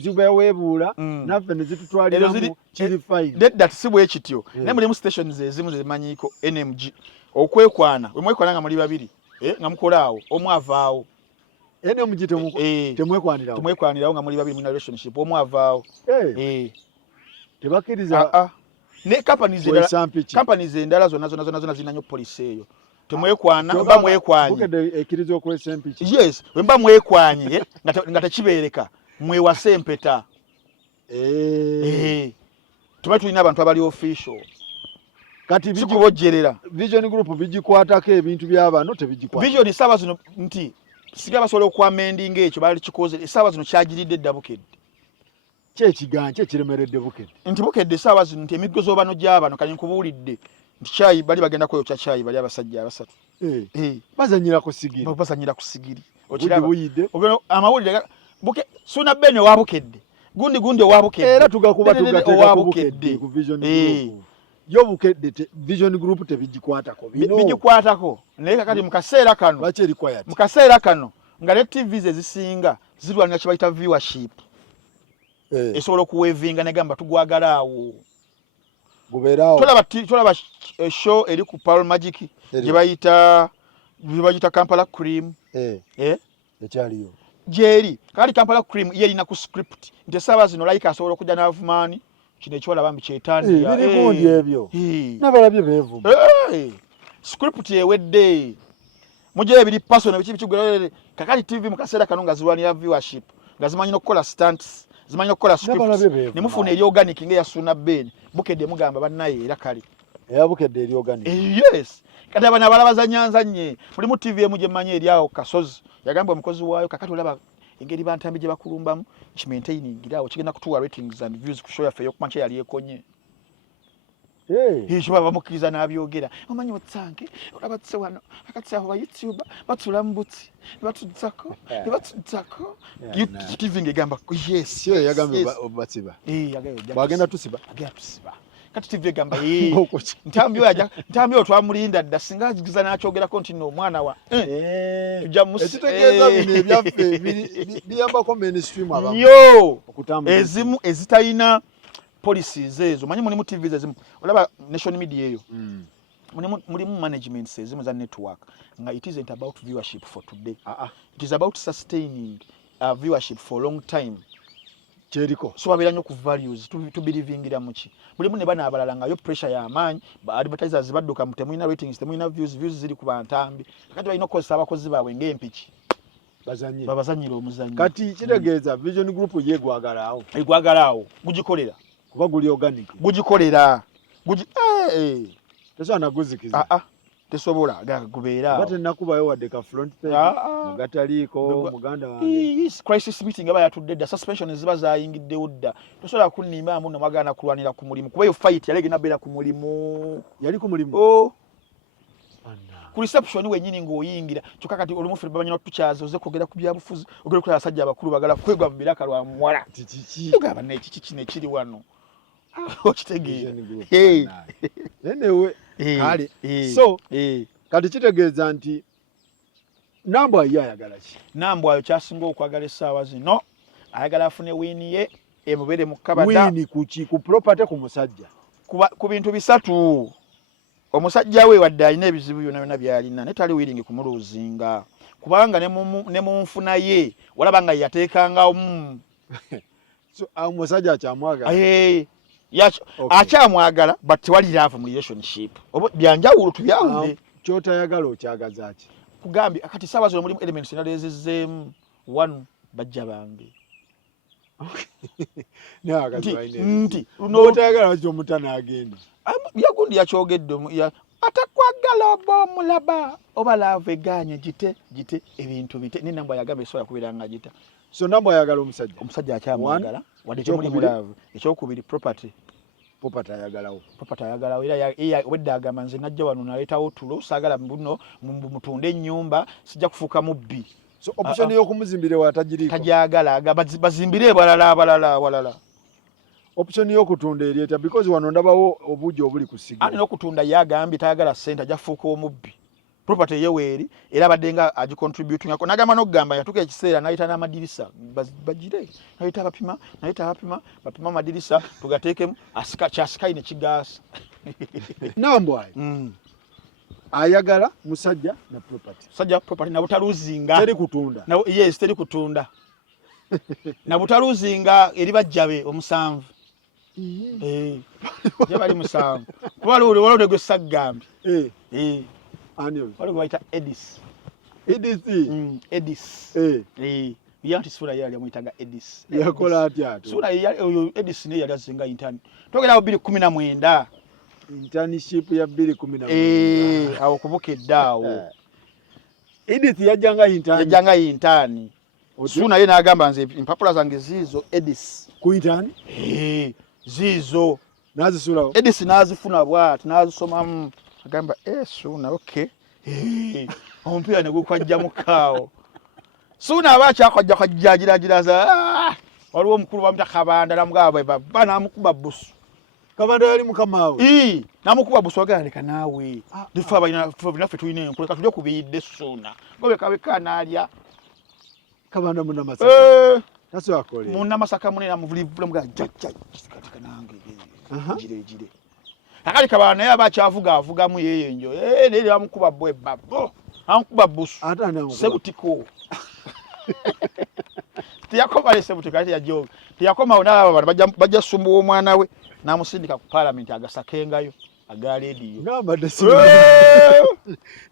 zibeweebuula naffe ne zitutwaliramu kiri fine that si bwe kityo naye mulimu stations ezimu zezimanyiiko NMG okwekwana wemwekwana nga muli babiri nga mukola awo omu avaawo NMG temwekwanirawo nga muli babiri mu relationship omu avaawo tebakkiriza ne companies endala zonna zinanyo polisi eyo temwekwana mba mwekwanye ekkiriza okwesa empiki yes mba mwekwanye nga tekibeereka mwewasa empeta tuba tulina abantu abali official kati bikubojjerera Vision Group bigikwatako ebintu by'abano tebigikwata Vision saba zino nti siga basobola okwamendinga ekyo bali kikoze esaawa zino kyagiridde dda bukedde kyekiganje kiremeredde bukedde nti bukedde esaawa zino nti emigozo bano gy'abano kali nkubuulidde nti kyayi bali bagenda kweyokya kyayi bali abasajja abasatu bazanyira ku sigiri okiraba amawulire Suna Ben owa bukedde gundi owa bukedde era tugakuba tugateeka ku bukedde ku Vision Group yo bukedde Vision Group tebigikwatako bigikwatako naye kakati mu kaseera kano nga ne TVs ezisinga zirwanira kye bayita viewership esobola okuweevinga negamba tugwagala awo gubeerawo tolaba show eri ku Pearl Magic gye bayita Kampala Cream ekyaliyo gyeri kakati Kampala Cream ye erina ku script nti esaawa zino like asobola okujja n'avumaani kino ekiwala bambi kyetandira ebirikundi ebyo n'abalabye beevuma script ewedde mujja ebiri personal bikigula kakati TV mu kaseera kano nga zirwanira viewership nga zimanyi n'okukola stunts zimanyi okukola scripts ne mufuna eri organic ng'eya Suna Ben bukedde mugamba bannaye era kale eya bukedde eri organic yes kati abana balabazanyanzanye mulimu TV emu gye mmanyi eri awo Kasozi yagamba omukozi waayo kakati olaba engeri bantambi gye bakulumbamu kimaintaining awo kigenda kutuwa ratings and views ku show yaffe y'okumancha yali ekonye ekyo baba bamukkiriza n'abyogera omanyi otsange olaba tse wano akati abo ba YouTube batula mu butsi batudzako TV ngegamba yes yagambe batsiba bagenda tusiba kati TV egamba ntambi oyo twamulinda dda singa azigiza n'akyogerako nti no omwana wa ekitegeeza bino ebyaffe biyambako mainstream abamu yo ezimu ezitalina policies ezo manyi mulimu TVs ezimu olaba national media eyo mulimu managements ezimu za network nga it isn't about viewership for today it is about sustaining viewership for a long time kyeriko so babera nnyo ku values tubirivingira muki mulimu ne bana abalala nga yo pressure ya amaanyi advertisers badduka mutemuyina ratings temuyina views ziri ku bantambi kakati balina okukozesa abakozi baabwe ng'empiki babazanyira omuzannyo kati kitegeeza Vision Group yegwagalaawo gugikolera kuba guli organic gugikolera tesobola naguzikiza tesobola gubeera bate nakubayo wadde ka front page mugataliiko muganda wange crisis meeting aba yatudde dda suspension ziba zayingiddewo dda tosobola kunnimba muno mwagana kulwanira ku mulimu kuba yo fight yali egenda beera ku mulimu ku reception wenyini ng'oyingira kyokka kati olumu ffe bamanya tukyaza oze kwogera ku byabufuzi ogera ku abasajja abakulu bagala kwegwa mu biraka lwa muwala tugamba nekiki kino ekiri wano okitegeera anyway kale so kati kitegeeza nti Nambwayo ayagala ki Nambwayo kyasinga okwagala essaawa zino ayagala afune wiini ye emubere mu kabada wiini kuki ku property ku musajja ku bintu bisatu omusajja we wadde alina ebizibu byonna byalina naye tali willing kumuluuzinga kubanga ne mu nfuna ye walaba nga yateekangamu so omusajja akyamwagala akyamwagala but tewali love mu relationship byanjawulo tubyawule kyotayagala okyagaza ki kugambye kati saawa zino mulimu elements naleezezzeemu wanu bajja bange nti otayagala waki omutana agenda yagundi yakyogedde atakwagala oba omulaba oba lava eganye gite ebintu bite ninambwa yagamba esobola kubeera nga gita so nambwa ayagala omusajja akyamwagala wadde kyemulimu lava ekyokubiri property ayagalawo era wedde agamba nze najja wano naleetawo tulo saagala buno mutunde ennyumba sijja kufuuka mubbi so option y'okumuzimbira watagiriko tajagala bazimbire balala option y'okutunda erieta because wano ndabawo obuugi obuli ku siga ani n'okutunda yagambye tayagala ssente ajja kufuuka omubbi property yeweeri era abadde nga agicontributingako n'agamba n'okugamba yatuuka ekiseera n'ayita n'amadirisa bagire n'ayita abapima bapima amadirisa tugateekemu kyasikayi ne kigaasa nambwayi ayagala musajja na property na butaluzinga teri kutunda na butaluzinga eri bajjabe omusanvu ye bali musanvu kuba waliwo gwe saggambye waliwo bayita edis yanti suula ye yali amuyitaga edis yakola atya suula oyo edis naye yali azinga intani togerawo 2019 internship ya 2019 awo kubukedde awo edith yajjanga intani suuna ye n'agamba nze empapula zange ziizo edis ku intani ziizo nazisulawo edis n'azifuna bwati n'azisomamu agamba suuna okay omupiira ne gukwajjamu kaawo suuna aba akyakwajjakajjagiragiraza waliwo omukulu bamuyita kabanda namugaba banamukuba busu kabanda yali mukama we namukuba busu agala leka naawe naffe tulina enkulu ka tujja kubiyidde suuna ngobe kabeka n'alya kabanda munnamasaka munnamasaka munene amuvulivula mugala jjajjakatika nange gire akali kabanda naye aba akyavugavugamu yeyenjo naye bamukuba bwebabo amukuba busu sebutiko teyakoma sebutiko ate yajoga teyakomawo n'aba bantu bajja sumbuwa omwana we n'amusindika ku parliament agasakengayo aga leediyo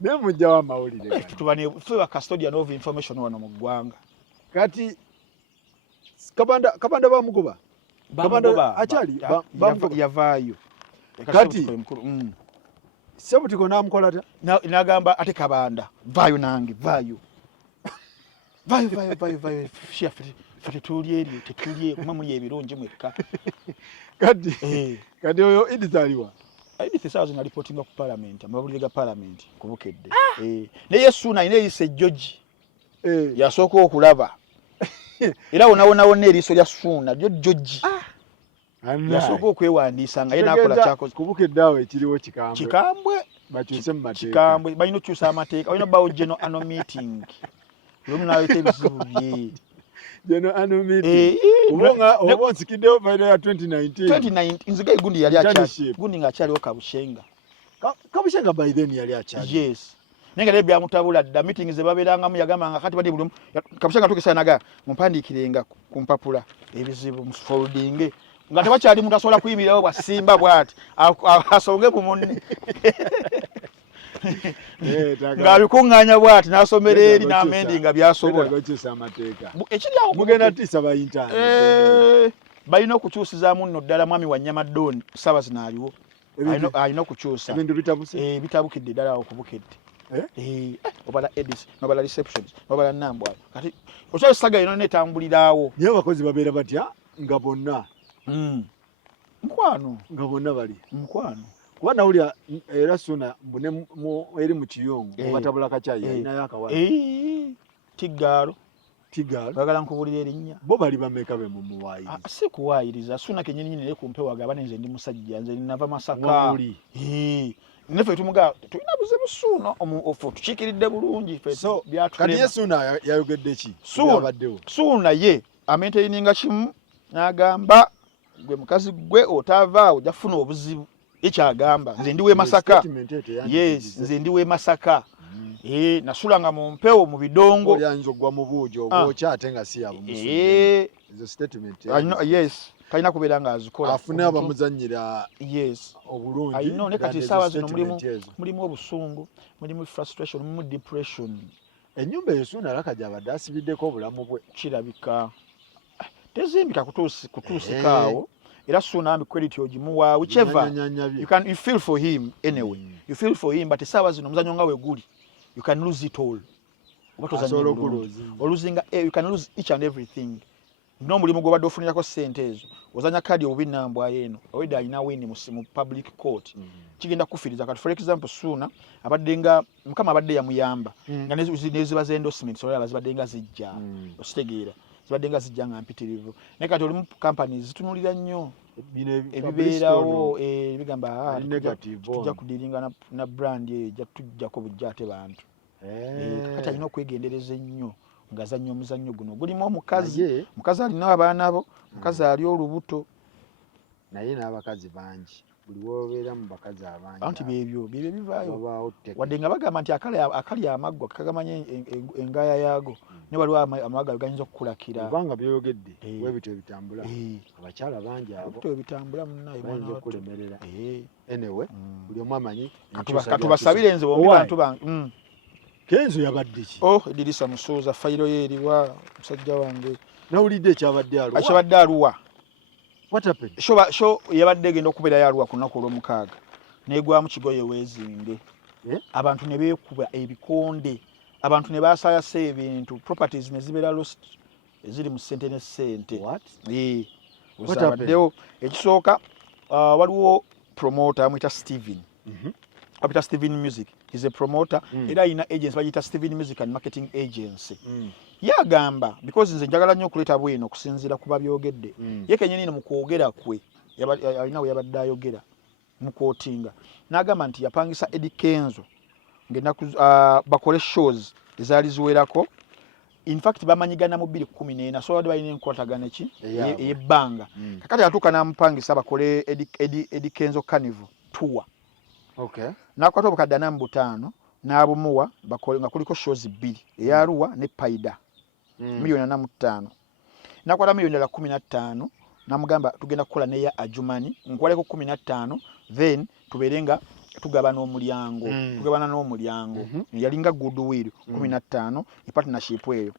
naye mujjawo amawulire ffe ba custodian of information wano mu ggwanga kati kabanda bamugoba akyali yavaayo kati sebutiko n'amukola ta n'agamba ate kabanda vaayo nange vaayo tetulye kuma muli ebirungi mwekka kati oyo Edith aliwa Edith saawa zino alipotinga ku parliament amawulire ga parliament kubukedde naye suuna alina eriiso ejjogi yasooka okulaba era wona eriiso lya suuna lyo jjogi yasooka okwewandiisa nga ye nakola kyakoze kubukedde awo ekiriwo kikambwe bakyuse mu mateeka kikambwe balina okukyusa amateeka balina bawo general annual meeting lumu naleta ebizibu bye general annual meeting oba onsikiddewo faida ya 2019 nziga gundi yali akyali gundi ng'akyaliwo kabushenga by then yali akyali yes naye nga byamutabula dda meeting ze babeerangamu yagambanga kati bali buli kabushenga tukisanaga mumpandiikirenga ku mpapula ebizibu mufoldinge nga tewakyali muntu asobola kuyimirirawo bwasimba bwati asonge mu munne ng'abikuŋŋaanya bwati n'asomera eri n'amendinga byasobola balina okukyusizaamu nno ddala mwami wa Nyamaddoni saba zino aliwo alina okukyusa bitabukidde ddala okubukedde obala edis nobala receptions nobala nambwa kati okyali saga ino netambuliraawo naye abakozi babeera batya nga bonna mukwano nga bonna bali mukwano kuba nawulira era suuna mbune eri mu kiyungu batabula kacyayi alinayo akawala tiggaalo bagala nkubulira erinnya bo bali bameka be mumuwaayiriza si kuwaayiriza suuna kenyini naye kumpewaga aba nze ndi musajja nze nava Masaka neffe tumuga tulina buzibu suuna ofu tukiikiridde bulungi kati ye suuna yayogedde ki suuna ye amaintaininga kimu n'agamba gwe mukazi gwe otava ojja kufuna obuzibu ekyagamba nze ndiwe Masaka. Yes, nze ndiwe Masaka. Nasulanga mu mpewo mu bidongo. Olyanzo gwa mu buujo obwocha ate nga si yabo musu. Izo statement. Yes. Kalina kubeera nga azikola. Afune abamuzannyira. Yes. Obulungi. I know ne kati sawa zino mulimu obusungu, mulimu frustration, mulimu depression. Ennyumba eyo Ssuuna Lakaja abadde asibiddeko obulamu bwe. Kirabika. Tezimbika kutuusikaawo. Era Ssuuna ambi credit ogimuwa whichever. You feel for him anyway. You feel for him, but sawa zino muzanyo nga we guli. You can lose it all. You can lose each and everything. No mulimu gobadde ofunirako ssente ezo. Ozanya kadi obinambwa yeno. Aweda alina wini mu public court. Kigenda kufiriza kati for example Ssuuna abadde nga mukama abadde yamuyamba. Nga neziba ze endorsement so abazibadde nga zijja. Ositegeera. Zibadde nga zijja nga mpitirivu. Naye kati oli mu companies zitunulira nnyo. Ebibeerawo bigamba tujja kudiringa na brand ye tujjako bujjate bantu. Kati alina okwegendereza ennyo ng'azannya omuzannyo guno gulimu omukazi alina abaana bo, mukazi ali olubuto naye n'abakazi bangi buli wobeera mu bakazi abangi anti byebyo bivaayo wadde nga bagamba nti akali amaggwa kagamanya engaya yaago ne waliwo amagga gayinza okukulakira kubanga byoyogedde webityo bitambula abakyala bangi abo byo bitambula munnaye bayinza okulemerera anyway buli omu amanyi katubasabire nze bombi bantu bange Kenzo yabadde ki? Edirisa Musuuza fayiro ye eriwa musajja wange. Nawulidde ekyabadde aluwa. Ekyabadde aluwa. What happened? Sho yabadde genda okubeera yaluwa ku lunaku olw'omukaaga. Negwamu kigoye weezinge. Abantu ne beekuba ebikonde. Abantu ne baasayasa ebintu. Properties ne zibeera lost. Eziri mu ssente ne ssente. What? What happened? Ekisooka waliwo promoter amuyita Steven. Apita Steven Music. He's a promoter. Era ina agency bagita Steven Music and Marketing Agency. Yagamba because nze njagala nnyo okuleta bwino okusinziira kuba byogedde. Ye kenyini mu kwogera kwe alina we yabadde ayogera mu quotinga. N'agamba nti yapangisa Eddie Kenzo ng'ennaku bakole shows ezaali ziwerako. In fact bamanyigana mu 2014 so bade balina enkwatagana ki eyebbanga. Kakati atuuka n'amupangisa bakole Eddie Kenzo Carnival tour. Okay. Nakwata obukadde ana mu 5 n'abumuwa bakole nga kuliko shows 2 eyaruwa ne Paida milioni 45. Nakwata milioni 15 namugamba tugenda kukola ne ya Ajumani nkwaleko 15 then tuberenga tugabana omulyango tugabana n'omulyango yalinga goodwill 15 partnership eyo.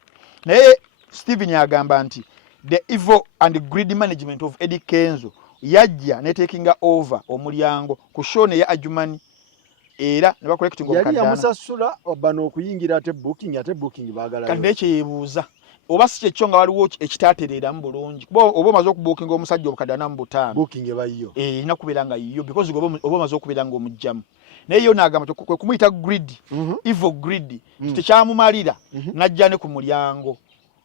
Naye Steven yagamba nti the evil and greedy management of Eddie Kenzo yajja ne taking over omulyango ku show ne ya Ajumani era ne bakollecting obukadana yali yamusasula obano okuyingira ate booking baagala kandi ekyebuuza oba si kyekyo nga waliwo ekitaterera mu bulungi kuba oba omaze okubookinga omusajja obukadana mu 5 booking ebayiyo ina kubeera nga yiyo because oba omaze okubeera nga omujjamu naye yo n'agamba kwe kumuyita greedy evil greedy tekyamumalira n'ajja ne ku mulyango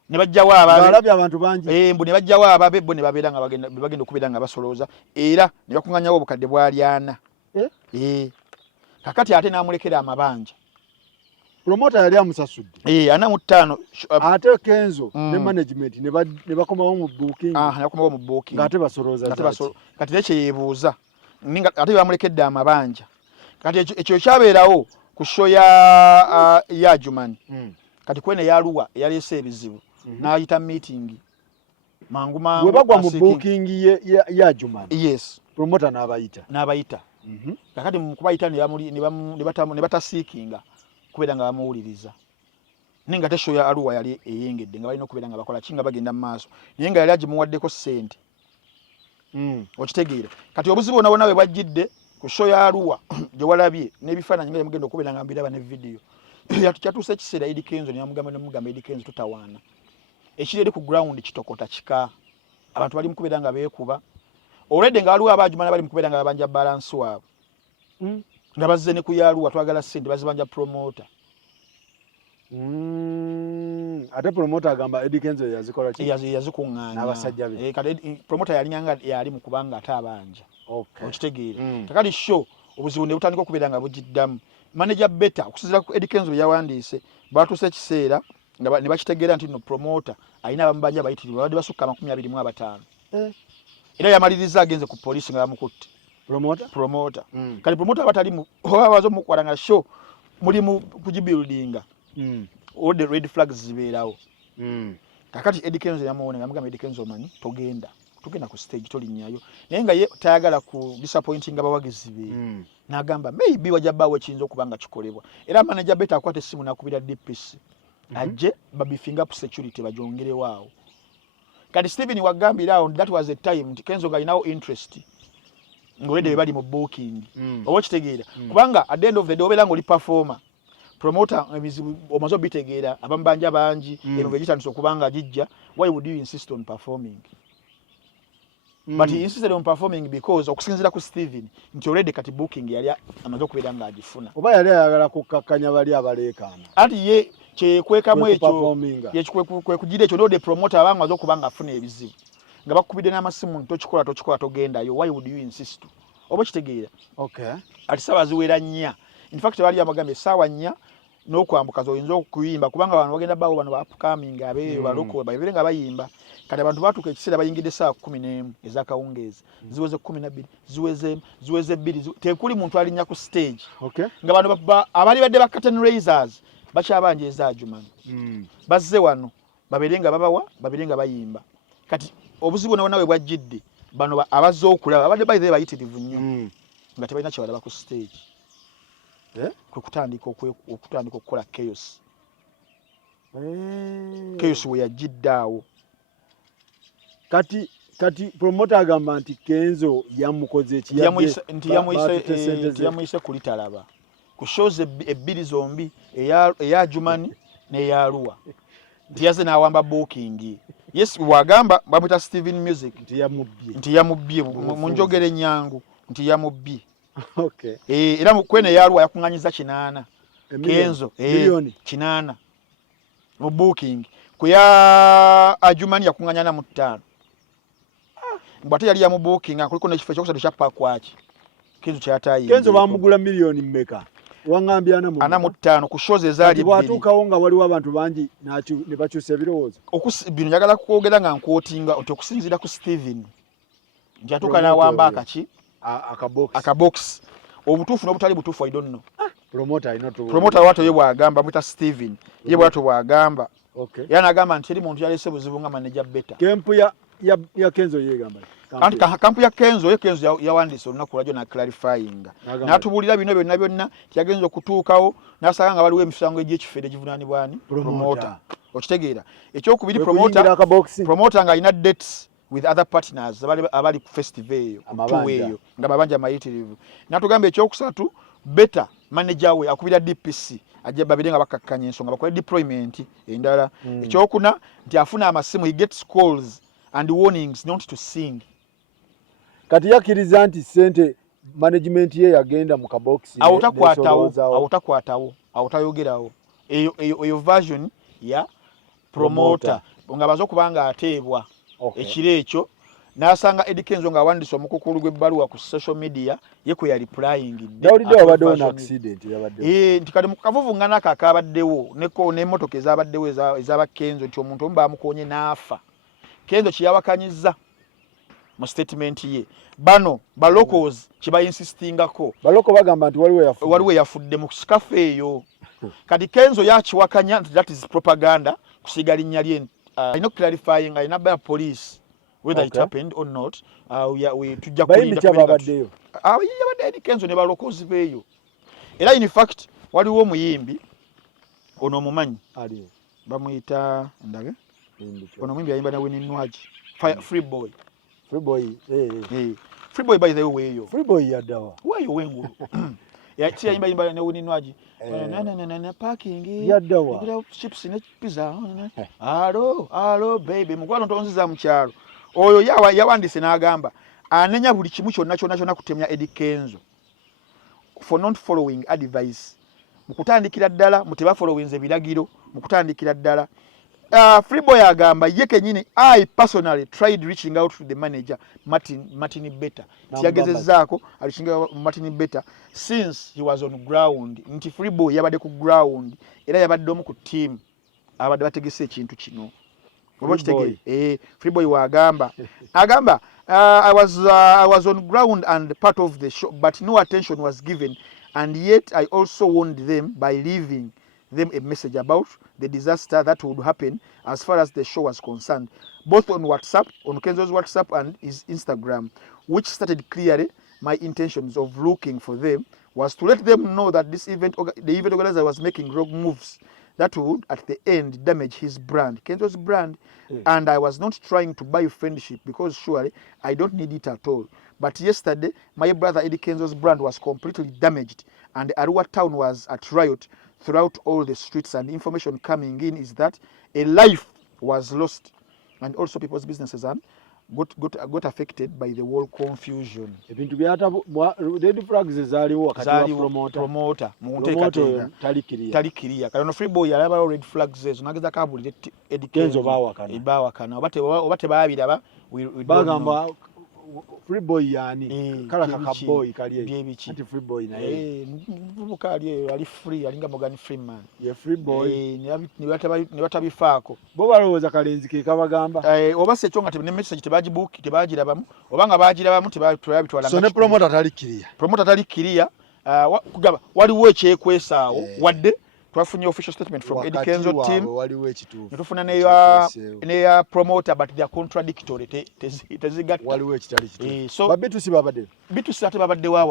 ne bajjawo ababe abantu bangi mbu ne bajjawo ababe bo ne babeera nga bagenda okubeera nga basolooza era ne bakunganyawo obukadde bwalyana kakati ate n'amulekera amabanja promoter yali amusasudde ana mu 5 ate Kenzo ne management ne bakomawo mu booking ne bakomawo mu booking ngate basolooza kati nekye yeebuuza ninga ate bamulekedde amabanja kati ekyo kyabeerawo ku show ya Ajumani kati kwene yaluwa yaleese ebizibu n'ayita meeting mangu we bagwa mu booking ya Ajumani yes promoter n'abayita kakati mu kubayita ne batasiikinga kubeera nga bamuwuliriza ninga te show ya Aluwa yali eyengedde nga balina okubeera nga bakola kinga bagenda mu maaso naye nga yali agimuwaddeko ssente okitegeera kati obuzibu bwonna bwe bwajjidde ku show ya Aluwa gye walabye n'ebifaananyi nga mugenda okubeera nga mbiraba ne video kyatuuse ekiseera Eddie Kenzo nemugamba Eddie Kenzo tutawaana ekiri eri ku ground kitokota kika abantu bali mu kubeera nga beekuba already nga Aluwa Abajumani bali mu kubeera nga babanja balance waabwe nga bazze ne ku Aluwa twagala ssente bazibanja promoter ate promoter agamba Eddie Kenzo yazikola ki yazikuŋŋaanya abasajja be kati promoter yalinyanga yali mu kubanga ate abanja okitegeera kakati show obuzibu ne butandika okubeera nga bugiddamu manager beta okusinziira ku Eddie Kenzo yawandiise batuuse ekiseera nga ne bakitegeera nti no promoter alina abamubanja bayitirirwa babadde basukka 25 era yamaliriza agenze ku poliisi nga bamukutte promoter kali promoter abatali mu bazo mukwalanga show muli mu kujibuildinga all the red flags zibeerawo kakati Eddie Kenzo yamuone ngamuga Eddie Kenzo mani tugenda ku stage tolinyayo naye nga ye tayagala ku disappointing abawagizi be nagamba maybe wajabawo ekinzo kubanga kikolebwa era manager beta akwate simu nakubira DPC ajje babi finger up security bajongere wao kati Steven wagambira on that was a time Kenzo nga inawo interest ngolede bali mu booking obo kitegeera kubanga at the end of the day obela ngoli performer promoter omazo bitegeera abambanja banji eno vegetarians okubanga jijja why would you insist on performing but he insisted on performing because okusinzira ku Steven nti already kati booking yali amazo kubera nga agifuna oba yali ayagala kukakanya bali abaleekana ati ye kyekwekamu ekyo yekwe kujira ekyo no the promoter abanga azo kubanga afuna ebizibu nga bakubide n'amasimu tochikola togenda yo why would you insist obo kitegeera okay ati sabazi wera nnya in fact bali amagambe sawa nnya n'okwambuka zoyinza okuyimba kubanga abantu bagenda bawo bano ba upcoming abeyo baloko bayibenga bayimba kati abantu batuka ekisera bayingide saa 11 ezakawungezi ziweze 12 ziweze 2 tekuli muntu alinya ku stage okay nga abantu abali badde ba curtain raisers bakyabanje ezajuman bazze wano baberenga babawa baberenga bayimba kati obuzibu nawe bwajjidde bano abazze okulaba abadde bayithe bayitirivu nnyo nga tebalina kyewalaba ku stage kutandika okukola chaos chaos we yajjiddaawo kati promoter agamba nti Kenzo yamukoze yamuyise kulitalaba ku shows ebbiri zombi eya Jumani n'eyaluwa ntiyaze n'awamba booking yes wagamba bamuta Steven Music nti yamubbye mu njogere nyangu nti yamubbye okay era kwene yaluwa yakunganyiza 8 Kenzo milioni 8 mu booking kuya Ajumani yakunganyana mu 5 mbate yali ya mu booking akuliko n'ekifo ekyokusatu kya pakwaki Kenzo kyatayi Kenzo bamugula milioni mmeka wangambye ana mu 5 ku shows ezali ebbiri watuukawo nga waliwo abantu bangi ne bakyusa ebirowoozo bino njagala kwogera nga nkwotinga okusinzira ku Steven njatuuka n'awamba akaki akabox obutuufu n'obutali butuufu I don't know promoter wato ye bwagamba mwita Steven ye bwato bwagamba okay yana agamba nti eri muntu yalese buzibu nga manager beta kempu ya Kenzo yegamba anti kampu ya Kenzo yawandise olunaku lwajo na clarifying natubulira bino byonna kyagenza okutuukawo nasanga nga waliwo emisango egy'ekifere givunaanibwani promoter okitegeera ekyokubiri promoter nga alina dates with other partners abali ku festival eyo eyo nga mabanja mayitirivu natugamba ekyokusatu beta manager we akubira DPC ajja babire nga bakakkanya ensonga bakole deployment endala ekyokuna nti afuna amasimu he gets calls and warnings not to sing kati yakiriza nti sente management ye yagenda mu kabox awutakwatawo awutayogerawo eyo version ya promoter nga bazo kubanga ateebwa ekiro ekyo nasanga Eddie Kenzo nga awandise omukukulu gw'ebbaluwa ku social media ye kwe yali replying accident nti kali mu kavuvu ngana kakabaddewo n'emmotoka ezabaddewo ezaba Kenzo nti omuntu omu bamukonye n'afa Kenzo kiyawakanyiza mu statement ye bano ba locals kiba insistingako baloko bagamba nti waliwo yafudde mu cafe eyo kati Kenzo yakiwakanya that is propaganda kusigali nyali ino clarifying ina by police whether it happened or not we tujja kulinda yabaddeyo Eddie Kenzo ne ba locals beyo era in fact waliwo omuyimbi ono omumanyi bamuyita ndabe ono omuyimbi ayimba na Winnie Nwaji Free Boy by the way yo Free Boy yadawa wayo wengulu ya tia imba na Winnie Nwaji na parking yadawa chips ne pizza alo baby mukwano tonziza mu kyalo oyo yawandise n'agamba anenya buli kimu kyonna kutemya Eddie Kenzo for not following advice mukutandikira ddala muteba following ebiragiro mukutandikira ddala Free Boy agamba ye kenyini I personally tried reaching out to the manager Martin Beta tiyagezezaako alishinga Martin Beta since he was on ground nti Free Boy yabadde ku ground era yabadde omu ku team abadde bategese ekintu kino Free Boy wagamba agamba I was on ground and part of the show, but no attention was given, and yet I also warned them by leaving them a message about the disaster that would happen as far as the show was concerned, both on WhatsApp, on Kenzo's WhatsApp and his Instagram, which stated clearly my intentions of looking for them was to let them know that the event organizer was making wrong moves that would at the end damage his brand, Kenzo's brand. And I was not trying to buy friendship because surely I don't need it at all. But yesterday, my brother Eddie Kenzo's brand was completely damaged, and Arua town was at riot throughout all the streets, and the information coming in is that a life was lost, and also people's businesses and got affected by the whole confusion. Ebintu byata red flags ezaliwo wakati wa promoter talikiriya kano free boy alaba red flags ezo nageza kabulire Eddie Kenzo bawakana obate babiraba bagamba free boy yani kala kaka boy kaliye ati free boy na mukali ali free alinga Morgan Freeman ye free boy ni batabifaako bo balowooza kalenzi ke kabagamba obase kyonga tebine message tebagibook tebagirabamu obanga bagirabamu tebabitwala so ne promoter talikiriya kugaba waliwo ekyekwesaawo wadde twafunye official statement from Eddie Kenzo team waliwo ekituufu netufuna neya promoter but they are contradictory tezigatta waliwo ekitali kituufu so babitusi babadde bitusi ate babadde wa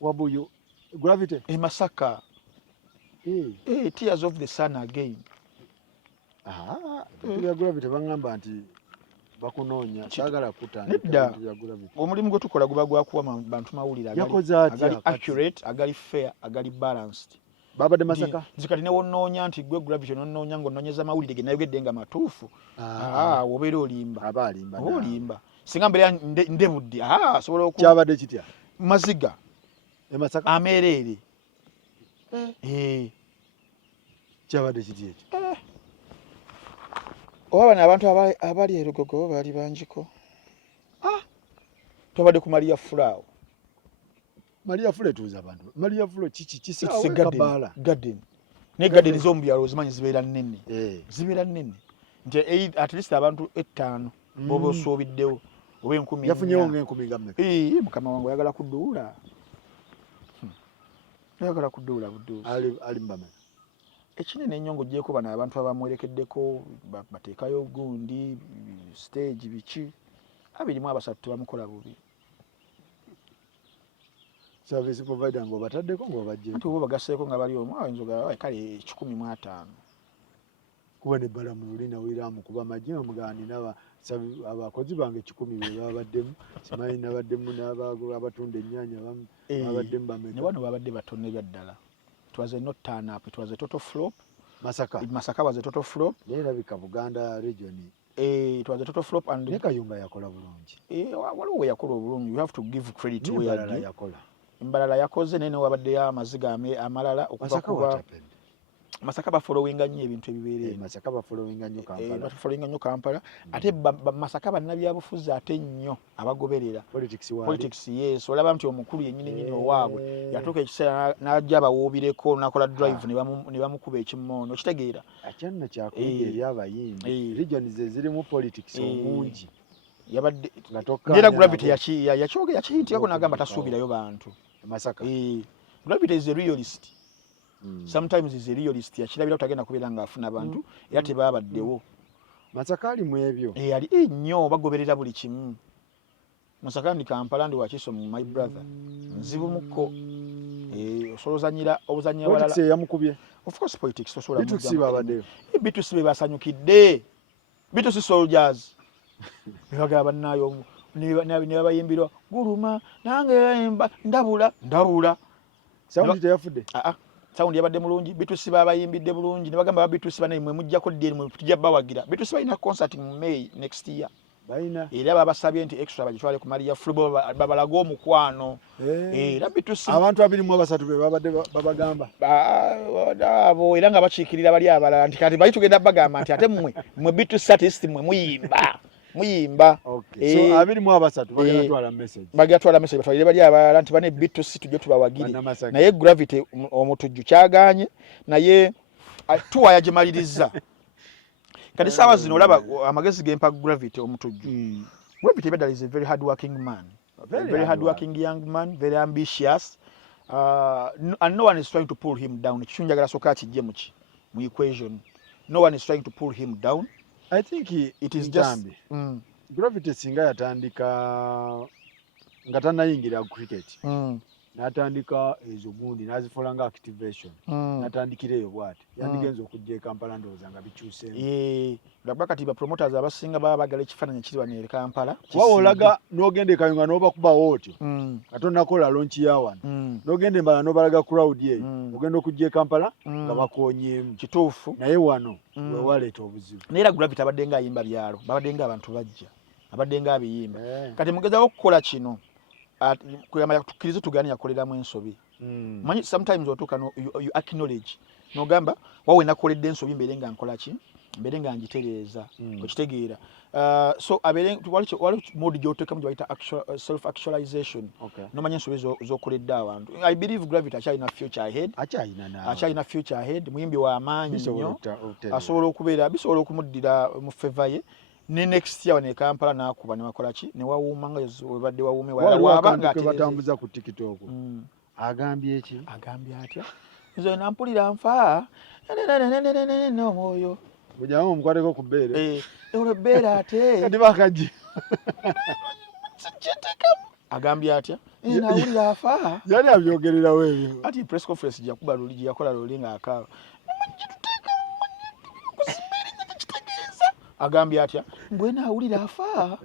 Wabuyu Gravity Masaka Tears of the Sun again ya Gravity bangamba nti bakunoonya kyagala kutanga omulimu gwe tukola guba gwakuwa bantu mawulire agali accurate agali fair agali balanced babadde Masaka zikati ne wonnoonya nti gwe Gravity nonnoonya ng'onnoonyeza mawulire ge nayogedde nga matuufu wobeera olimba singa mbere ndebudde asobola kyabadde kitya Maziga Masaka ameerere kyabadde kitya ekyo oba bano abantu abali erugogo bali banjiko tobadde ku Maria Fulao tuuza abantu Maria Fulao kiki garden ne garden z'omu byalo zimanyi zibeera nnene nti at least abantu 5 boba osuubiddewo oba 10 yafunyewo ng'enkumi nga mmeka mukama wange oyagala kuduula buduuzi ali mbameka ekinene ennyo ng'oggyeko bano abantu abamwerekeddeko bateekayo gundi stage biki 23 tebamukola bubi service provider ng'obataddeko ng'obajje nti oba bagasseeko nga bali omu ayinza kale 15 kuba ne bbala mu lulina wiramu kuba majje omugani abakozi bange 10 be babaddemu simanyi nabaddemu n'abatunda ennyaanya babaddemu bameka ne bano babadde batonne bya ddala. It was not turn up, it was a total flop. Masaka was a total flop. Nerabika Buganda region. It was a total flop and Kayumba yakola bulungi. Waliwo yakola obulungi. You have to give credit to where yakola. Mbalala yakoze nene wabadde ya Maziga amalala okuva kuba Masaka ba following nnyo ebintu ebibeerera. Masaka ba following nnyo Kampala. Ate Masaka bannabyabufuzi ate nnyo abagoberera. Politics yes. Olaba nti omukulu yennyini owaabwe yatuuka ekiseera n'ajja abawoobireko nakola drive ne bamukuba ekimoono. Kitegeera. Akyanna kyakuyiga eri abayimbi. Region ze zirimu politics omungi. Yabadde Ndera Gravity yakihintikako n'agamba tasuubirayo bantu. Masaka. Gravity is a realist. Sometimes is a realist yakirabira tutagenda kubeera nga afuna abantu era tebabaddewo. Masaka ali mu ebyo ali nnyo bagoberera buli kimu. Masaka ndi Kampala ndi wakiso my brother nzibu muko osolozanyira obuzanya walala politics yamukubye. Of course politics sosola mu babaddeyo bitusi basanyukidde bitusi soldiers bibaga bannayo ne bayimbirwa guluma nange ndabula sound teyafudde sound yabadde mulungi bitusi babayimbidde bulungi ne bagamba bitusi bane mwe mujjako dde mwe tujja bawagira bitusi balina concert mu May next year balina era babasabye nti extra bagitwale ku Maria Fulao babalaga omukwano era bitusi abantu 23 be babadde babagamba abo era nga bakiikirira bali abalala nti kati bali tugenda bagamba nti ate mwe bitusi artist mwe muyimba okay so 23 bagenda twala message batwalire bali abalala nti bane bitusi tujje tubawagire naye Gravity omutujju kyaganye naye tuwa yagimaliriza kati sawa zino olaba amagezi gempa Gravity omutujju Gravity Bedal is a very hard-working man. Very hard-working young man, very ambitious. And no one is trying to pull him down. Mu equation. No one is trying to pull him down. I think it is just Gravity singa yatandika nga tannayingira cricket. N'atandika ezo gundi n'azifuula nga activation. N'atandikira eyo bw'ati. Yandigenza okujja e Kampala ndowooza nga bikyuseemu. Laba kati ba promoters abasinga baba bagala ekifaananyi kiri wano e Kampala. Kuba olaga n'ogenda e Kayunga n'oba kubawo otyo. Katonda akola launch ya wano. N'ogenda embala n'obalaga crowd ye. Ogenda okujja e Kampala nga bakoonyeemu. Kituufu. Naye wano we waleeta obuzibu. Naye era Gravity abadde nga ayimba byalo. Babadde nga abantu bajja. Abadde nga abiyimba. Kati mugezaako okukola kino. Kuyamba tukirize tugani yakoleramu ensobi. Manyi sometimes otuka no you acknowledge no gamba wawe nakoledde ensobi mbere nga nkola ki mbere nga njitereeza okitegeera so abere wali mode gyoteka mu bayita self actualization no manyi ensobi zokoledde abantu. I believe Gravity achina future ahead achina future ahead muyimbi wa amaanyi nnyo asobola okubeera bisobola okumuddira mu favor ye. Ne next year ne Kampala nakuba ne wakola ki ne wawuma nga webadde wawume wabanga batambuza ku TikTok. Agambye eki? Agambye atya? Nzo nampulira nfa. No moyo. Bujamu omukwateko ku bbeere. Ewe bbeere ate. Kati bakaji. Agambye atya? Nawulira afa. Yali abyogerera wewe. Ati press conference yakuba luli yakola luli nga akawa. Agambye atya mbwe nawulira afa.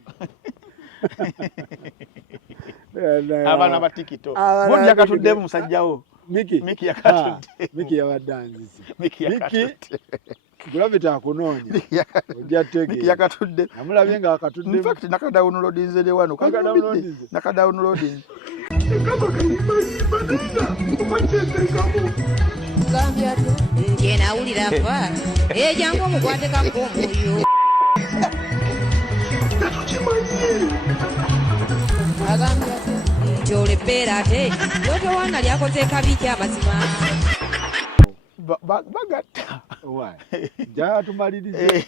Abana ba TikTok bondi yakatuddemu musajjawo Miki yakatudde. Miki yabadanzisi. Miki Gravity akunoonya. Ojja tege. Miki yakatudde. Namulabye nga akatudde. In fact nakadawnloading nze wano. Nakadawnloading. Gambia nje nawulira afa. Jangu omukwate kakomwoyo. Agambye njole bbeera ate yotowana lyakoze kabi kyamazima bagatta jatumalirize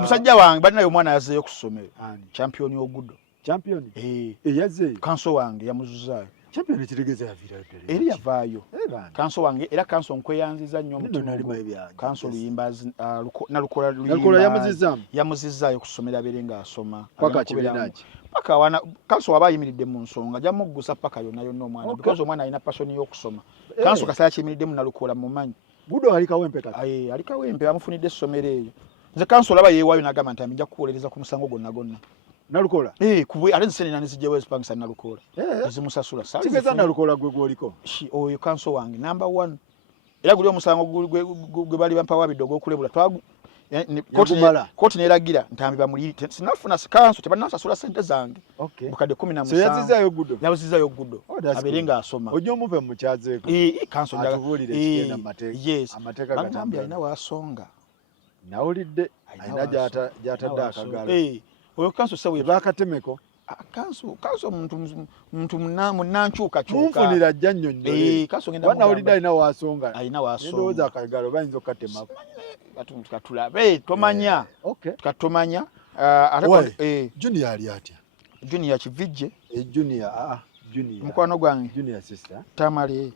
musajja wange balinayo omwana yazeeyo ku ssomero champion ogudo yazeeyo kanso wange yamuzuzaayo champion kitegeeza yaviirayo eri yavaayo kanso wange era kanso nkweyanziza nnyo omutima kanso luyimba nalukola yamuzizaayo ku ssomero abeere ng'asoma paka wana kanso waba ayimiridde mu nsonga jamuggusa paka yonna omwana because omwana alina passion y'okusoma kanso kasala kiyimiridde mu nalukola mumanyi budo alikawempe kati alikawempe bamufunidde essomero eyo nze kanso olaba yeewaayo n'agamba nti amijja kukuwolereza ku musango gonna nalukola kuwe ate nsene nanizijjawo ezipangisa nalukola ezimusasula kigeza nalukola gwe gwoliko oyo kanso wange number 1 era guli omusango gwe bali bampawa bidogo okulebula koti neragira ntambibwa muli sinafuna kanso tebanasasula sente zange bukadde 17 yazizayo gudo aberenga asoma ojjo muve mukyazeeko kanso atubulire kigenda mateeka amateeka gatambula alina wasonga nawulidde alina gyatadde akagalo oyo kanso sewe bakatemeko kanso muntu munankyuka mfunira ajja nnyonnyole nawulidde alina wasonga ndowooza akagalo bayinza okukatemako katulabe tomanya katomanya junior ali atya junior kivijje junior mukwano gwange junior sister tamale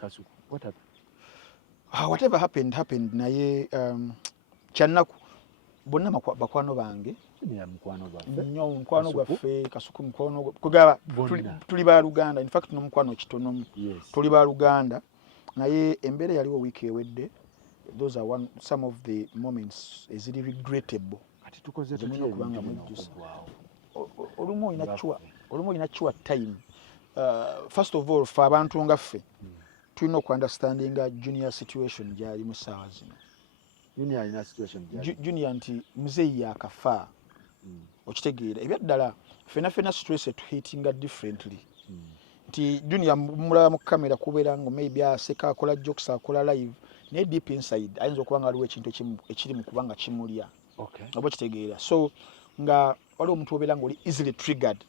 kasuku whatever happened naye kyannaku bonna bakwano bange mukwano gwaffe kasuku mukwano kugaba tuli ba Luganda in fact n'omukwano kitonomu tuli ba Luganda naye embeera yaliwo wiiki ewedde. Those are some of the moments eziri regrettable kati tukoze okubanga mujjusa olumu inachua time first of all fa abantu nga ffe tulina okuunderstandinga junior situation gyali mu ssaawa zino junior nti muzeeyi yakafa okitegeera ebyaddala fena stress etuhitinga differently nti junior mulaba mu kamera kubeera nga maybe aseka akola jokes akola live naye deep inside ayinza okuba nga waliwo ekintu ekiri mu kubanga kimulya oba kitegeera so nga waliwo omuntu obeera nga oli easily triggered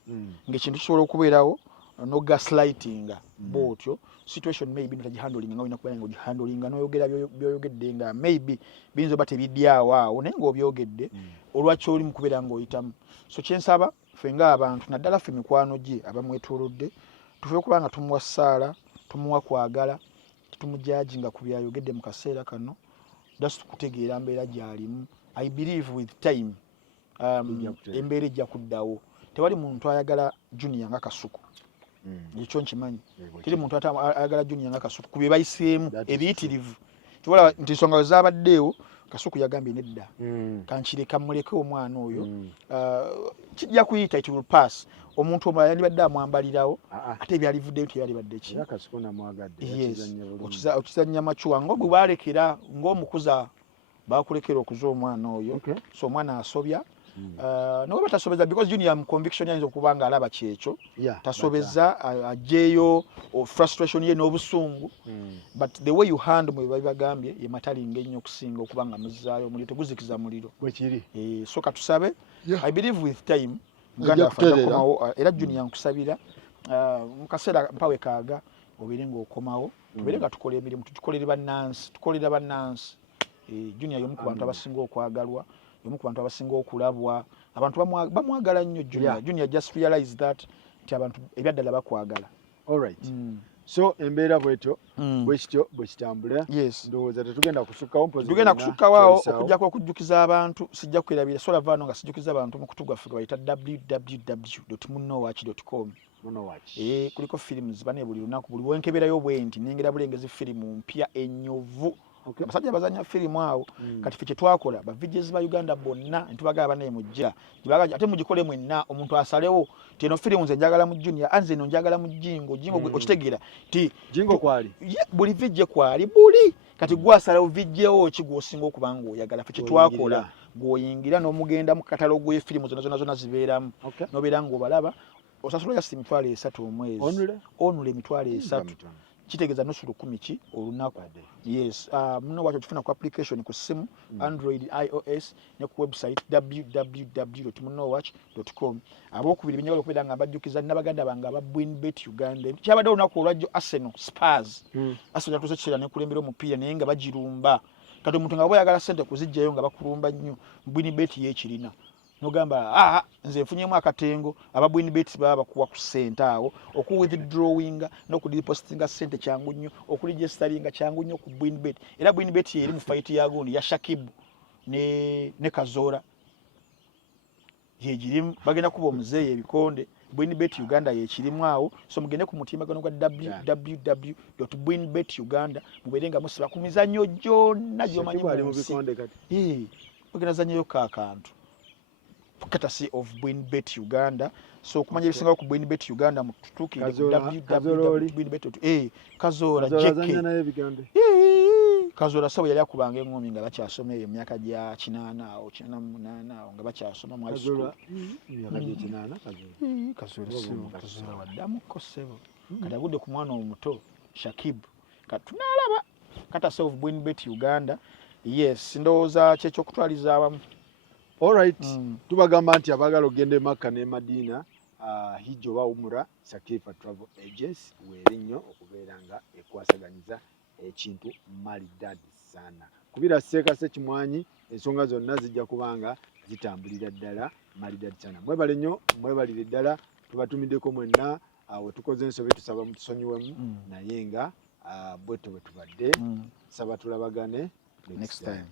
ng'ekintu kisobola okubeerawo no gaslighting botyo situation maybe ntagihandling nga olina kuba nga ogihandling n'oyogera by'oyogedde nga maybe biyinza oba tebidyawo awo naye ng'obyogedde olwaki oli mu kubeera ng'oyitamu so kyensaba ffe ng'abantu naddala ffe mikwano gye abamwetoolodde tufe okuba nga tumuwa ssaala tumuwa kwagala tetumujajinga ku byayogedde mu kaseera kano just kutegeera mbeera gy'alimu I believe with time embeera ejja kuddawo tewali muntu ayagala Junior nga Kasuku ekyo nkimanyi teri muntu ayagala Junior nga Kasuku ku bye bayiseemu ebiyitirivu tewala nti ensonga we zaabaddeewo Kasuku yagambye nedda kankireka muleke omwana oyo kijja kuyita it will pass omuntu omulala yandibadde amwambalirawo ate ebyalivuddeyo tebyalibadde ki okizannya macuwa ng'ogwe baalekera ng'omukuza baakulekera okuza omwana oyo so omwana asobya no batasobeza because Junior mu conviction yanzo kubanga alaba kyekyo tasobeza ajeyo frustration ye n'obusungu but the way you handle mu babagambye ye matalinga ennyo okusinga okubanga muzaayo muliro teguzikiza muliro kwekiri so katusabe I believe with time muganda afaako era Junior nkusabira mu kaseera mpawe kaaga obere ng'okomawo tubere nga tukola emirimu tukolera bannansi Junior y'omu ku bantu abasinga okwagalwa yomu ku bantu abasinga okulabwa abantu bamwagala nnyo Junior just realize that nti abantu ebyaddala bakwagala all right so embeera bwetyo bwekityo bwekitambula ndowooza tetugenda kusukkawo tugenda kusukkawo okujjako okujjukiza abantu sijja kwerabira sola vaano nga sijjukiza abantu mu kutu gwaffe bayita www.munowatch.com kuliko films bane buli lunaku buli wenkeberayo bwenti nengera bulengezi firimu mpya enyovu abasajja bazanya firimu awo kati ffe kyetwakola bavijezi ba Uganda bonna ntubagaba naye mujja ate mugikole mwenna omuntu asalewo ti eno firimu nze njagala mu Junior anze eno njagala mu Jingo okitegeera ti Jingo kwali buli vijje kwali buli kati gwasalawo vijjewo kigwosinga okubanga oyagala ffe kyetwakola gwoyingira n'omugenda mu katalogo y'efirimu zonna zibeeramu nobeera ng'obalaba osasula yasi emitwalo 3 omwezi onule emitwalo 3 kitegeeza nusu 10 ki olunaku yes muno wacho tufuna ku application ku simu Android iOS ne ku website www.munowatch.com abokubiri binyagala okubeera nga bajjukiza nabaganda banga ababwinbet Uganda kyabadde olunaku olwajjo Arsenal Spurs Arsenal tusekera ne kulembera omupiira naye nga bagirumba kati omuntu nga boyagala sente kuzijjayo nga bakulumba nnyo bwinbet yekirina nogamba nze nfunyemu akatengo ababwinbet baba bakuwa ku sente awo oku withdrawing n'okudepositinga sente kyangu nnyo okuregisteringa kyangu nnyo ku bwinbet era bwinbet yeri mu fight ya gundi ya Shakib ne Kazora yegirimu bagenda kuba omuzeeyi ebikonde bwinbet Uganda yekirimu awo so mugende ku mutimbagano gwa www.bwinbetuganda muberenga musiba ku mizannyo gyonna gyomanyi mu bikonde kati bagenda zanyeyo kakantu courtesy of Bwinbet Uganda so kumanya ebisinga ku Bwinbet Uganda mututukire www.bwinbet Kazora Kazora sawa yali akubanga engumi nga bakyasoma eyo myaka gya 8 awo 98 nga bakyasoma mu high school Kazora wadamu kosebo kati agudde ku mwana omuto Shakib katunalaba courtesy of Bwinbet Uganda yes ndowooza kyekyo kutwaliza awamu. All right. Tubagamba nti abagala ogende Makka ne Madina hijjo ba umura Sakifa Travel Agency werinyo okubeera nga ekwasaganyiza ekintu malidadi sana. Kubira seeka se kimwanyi ensonga zonna zijja kubanga zitambulira ddala malidadi sana. Mwebale nnyo mwebalire ddala tubatumiddeko mwenna we tukoze ensobe tusaba mutusonyiwemu naye nga bweto bwe tubadde saba tulabagane next time.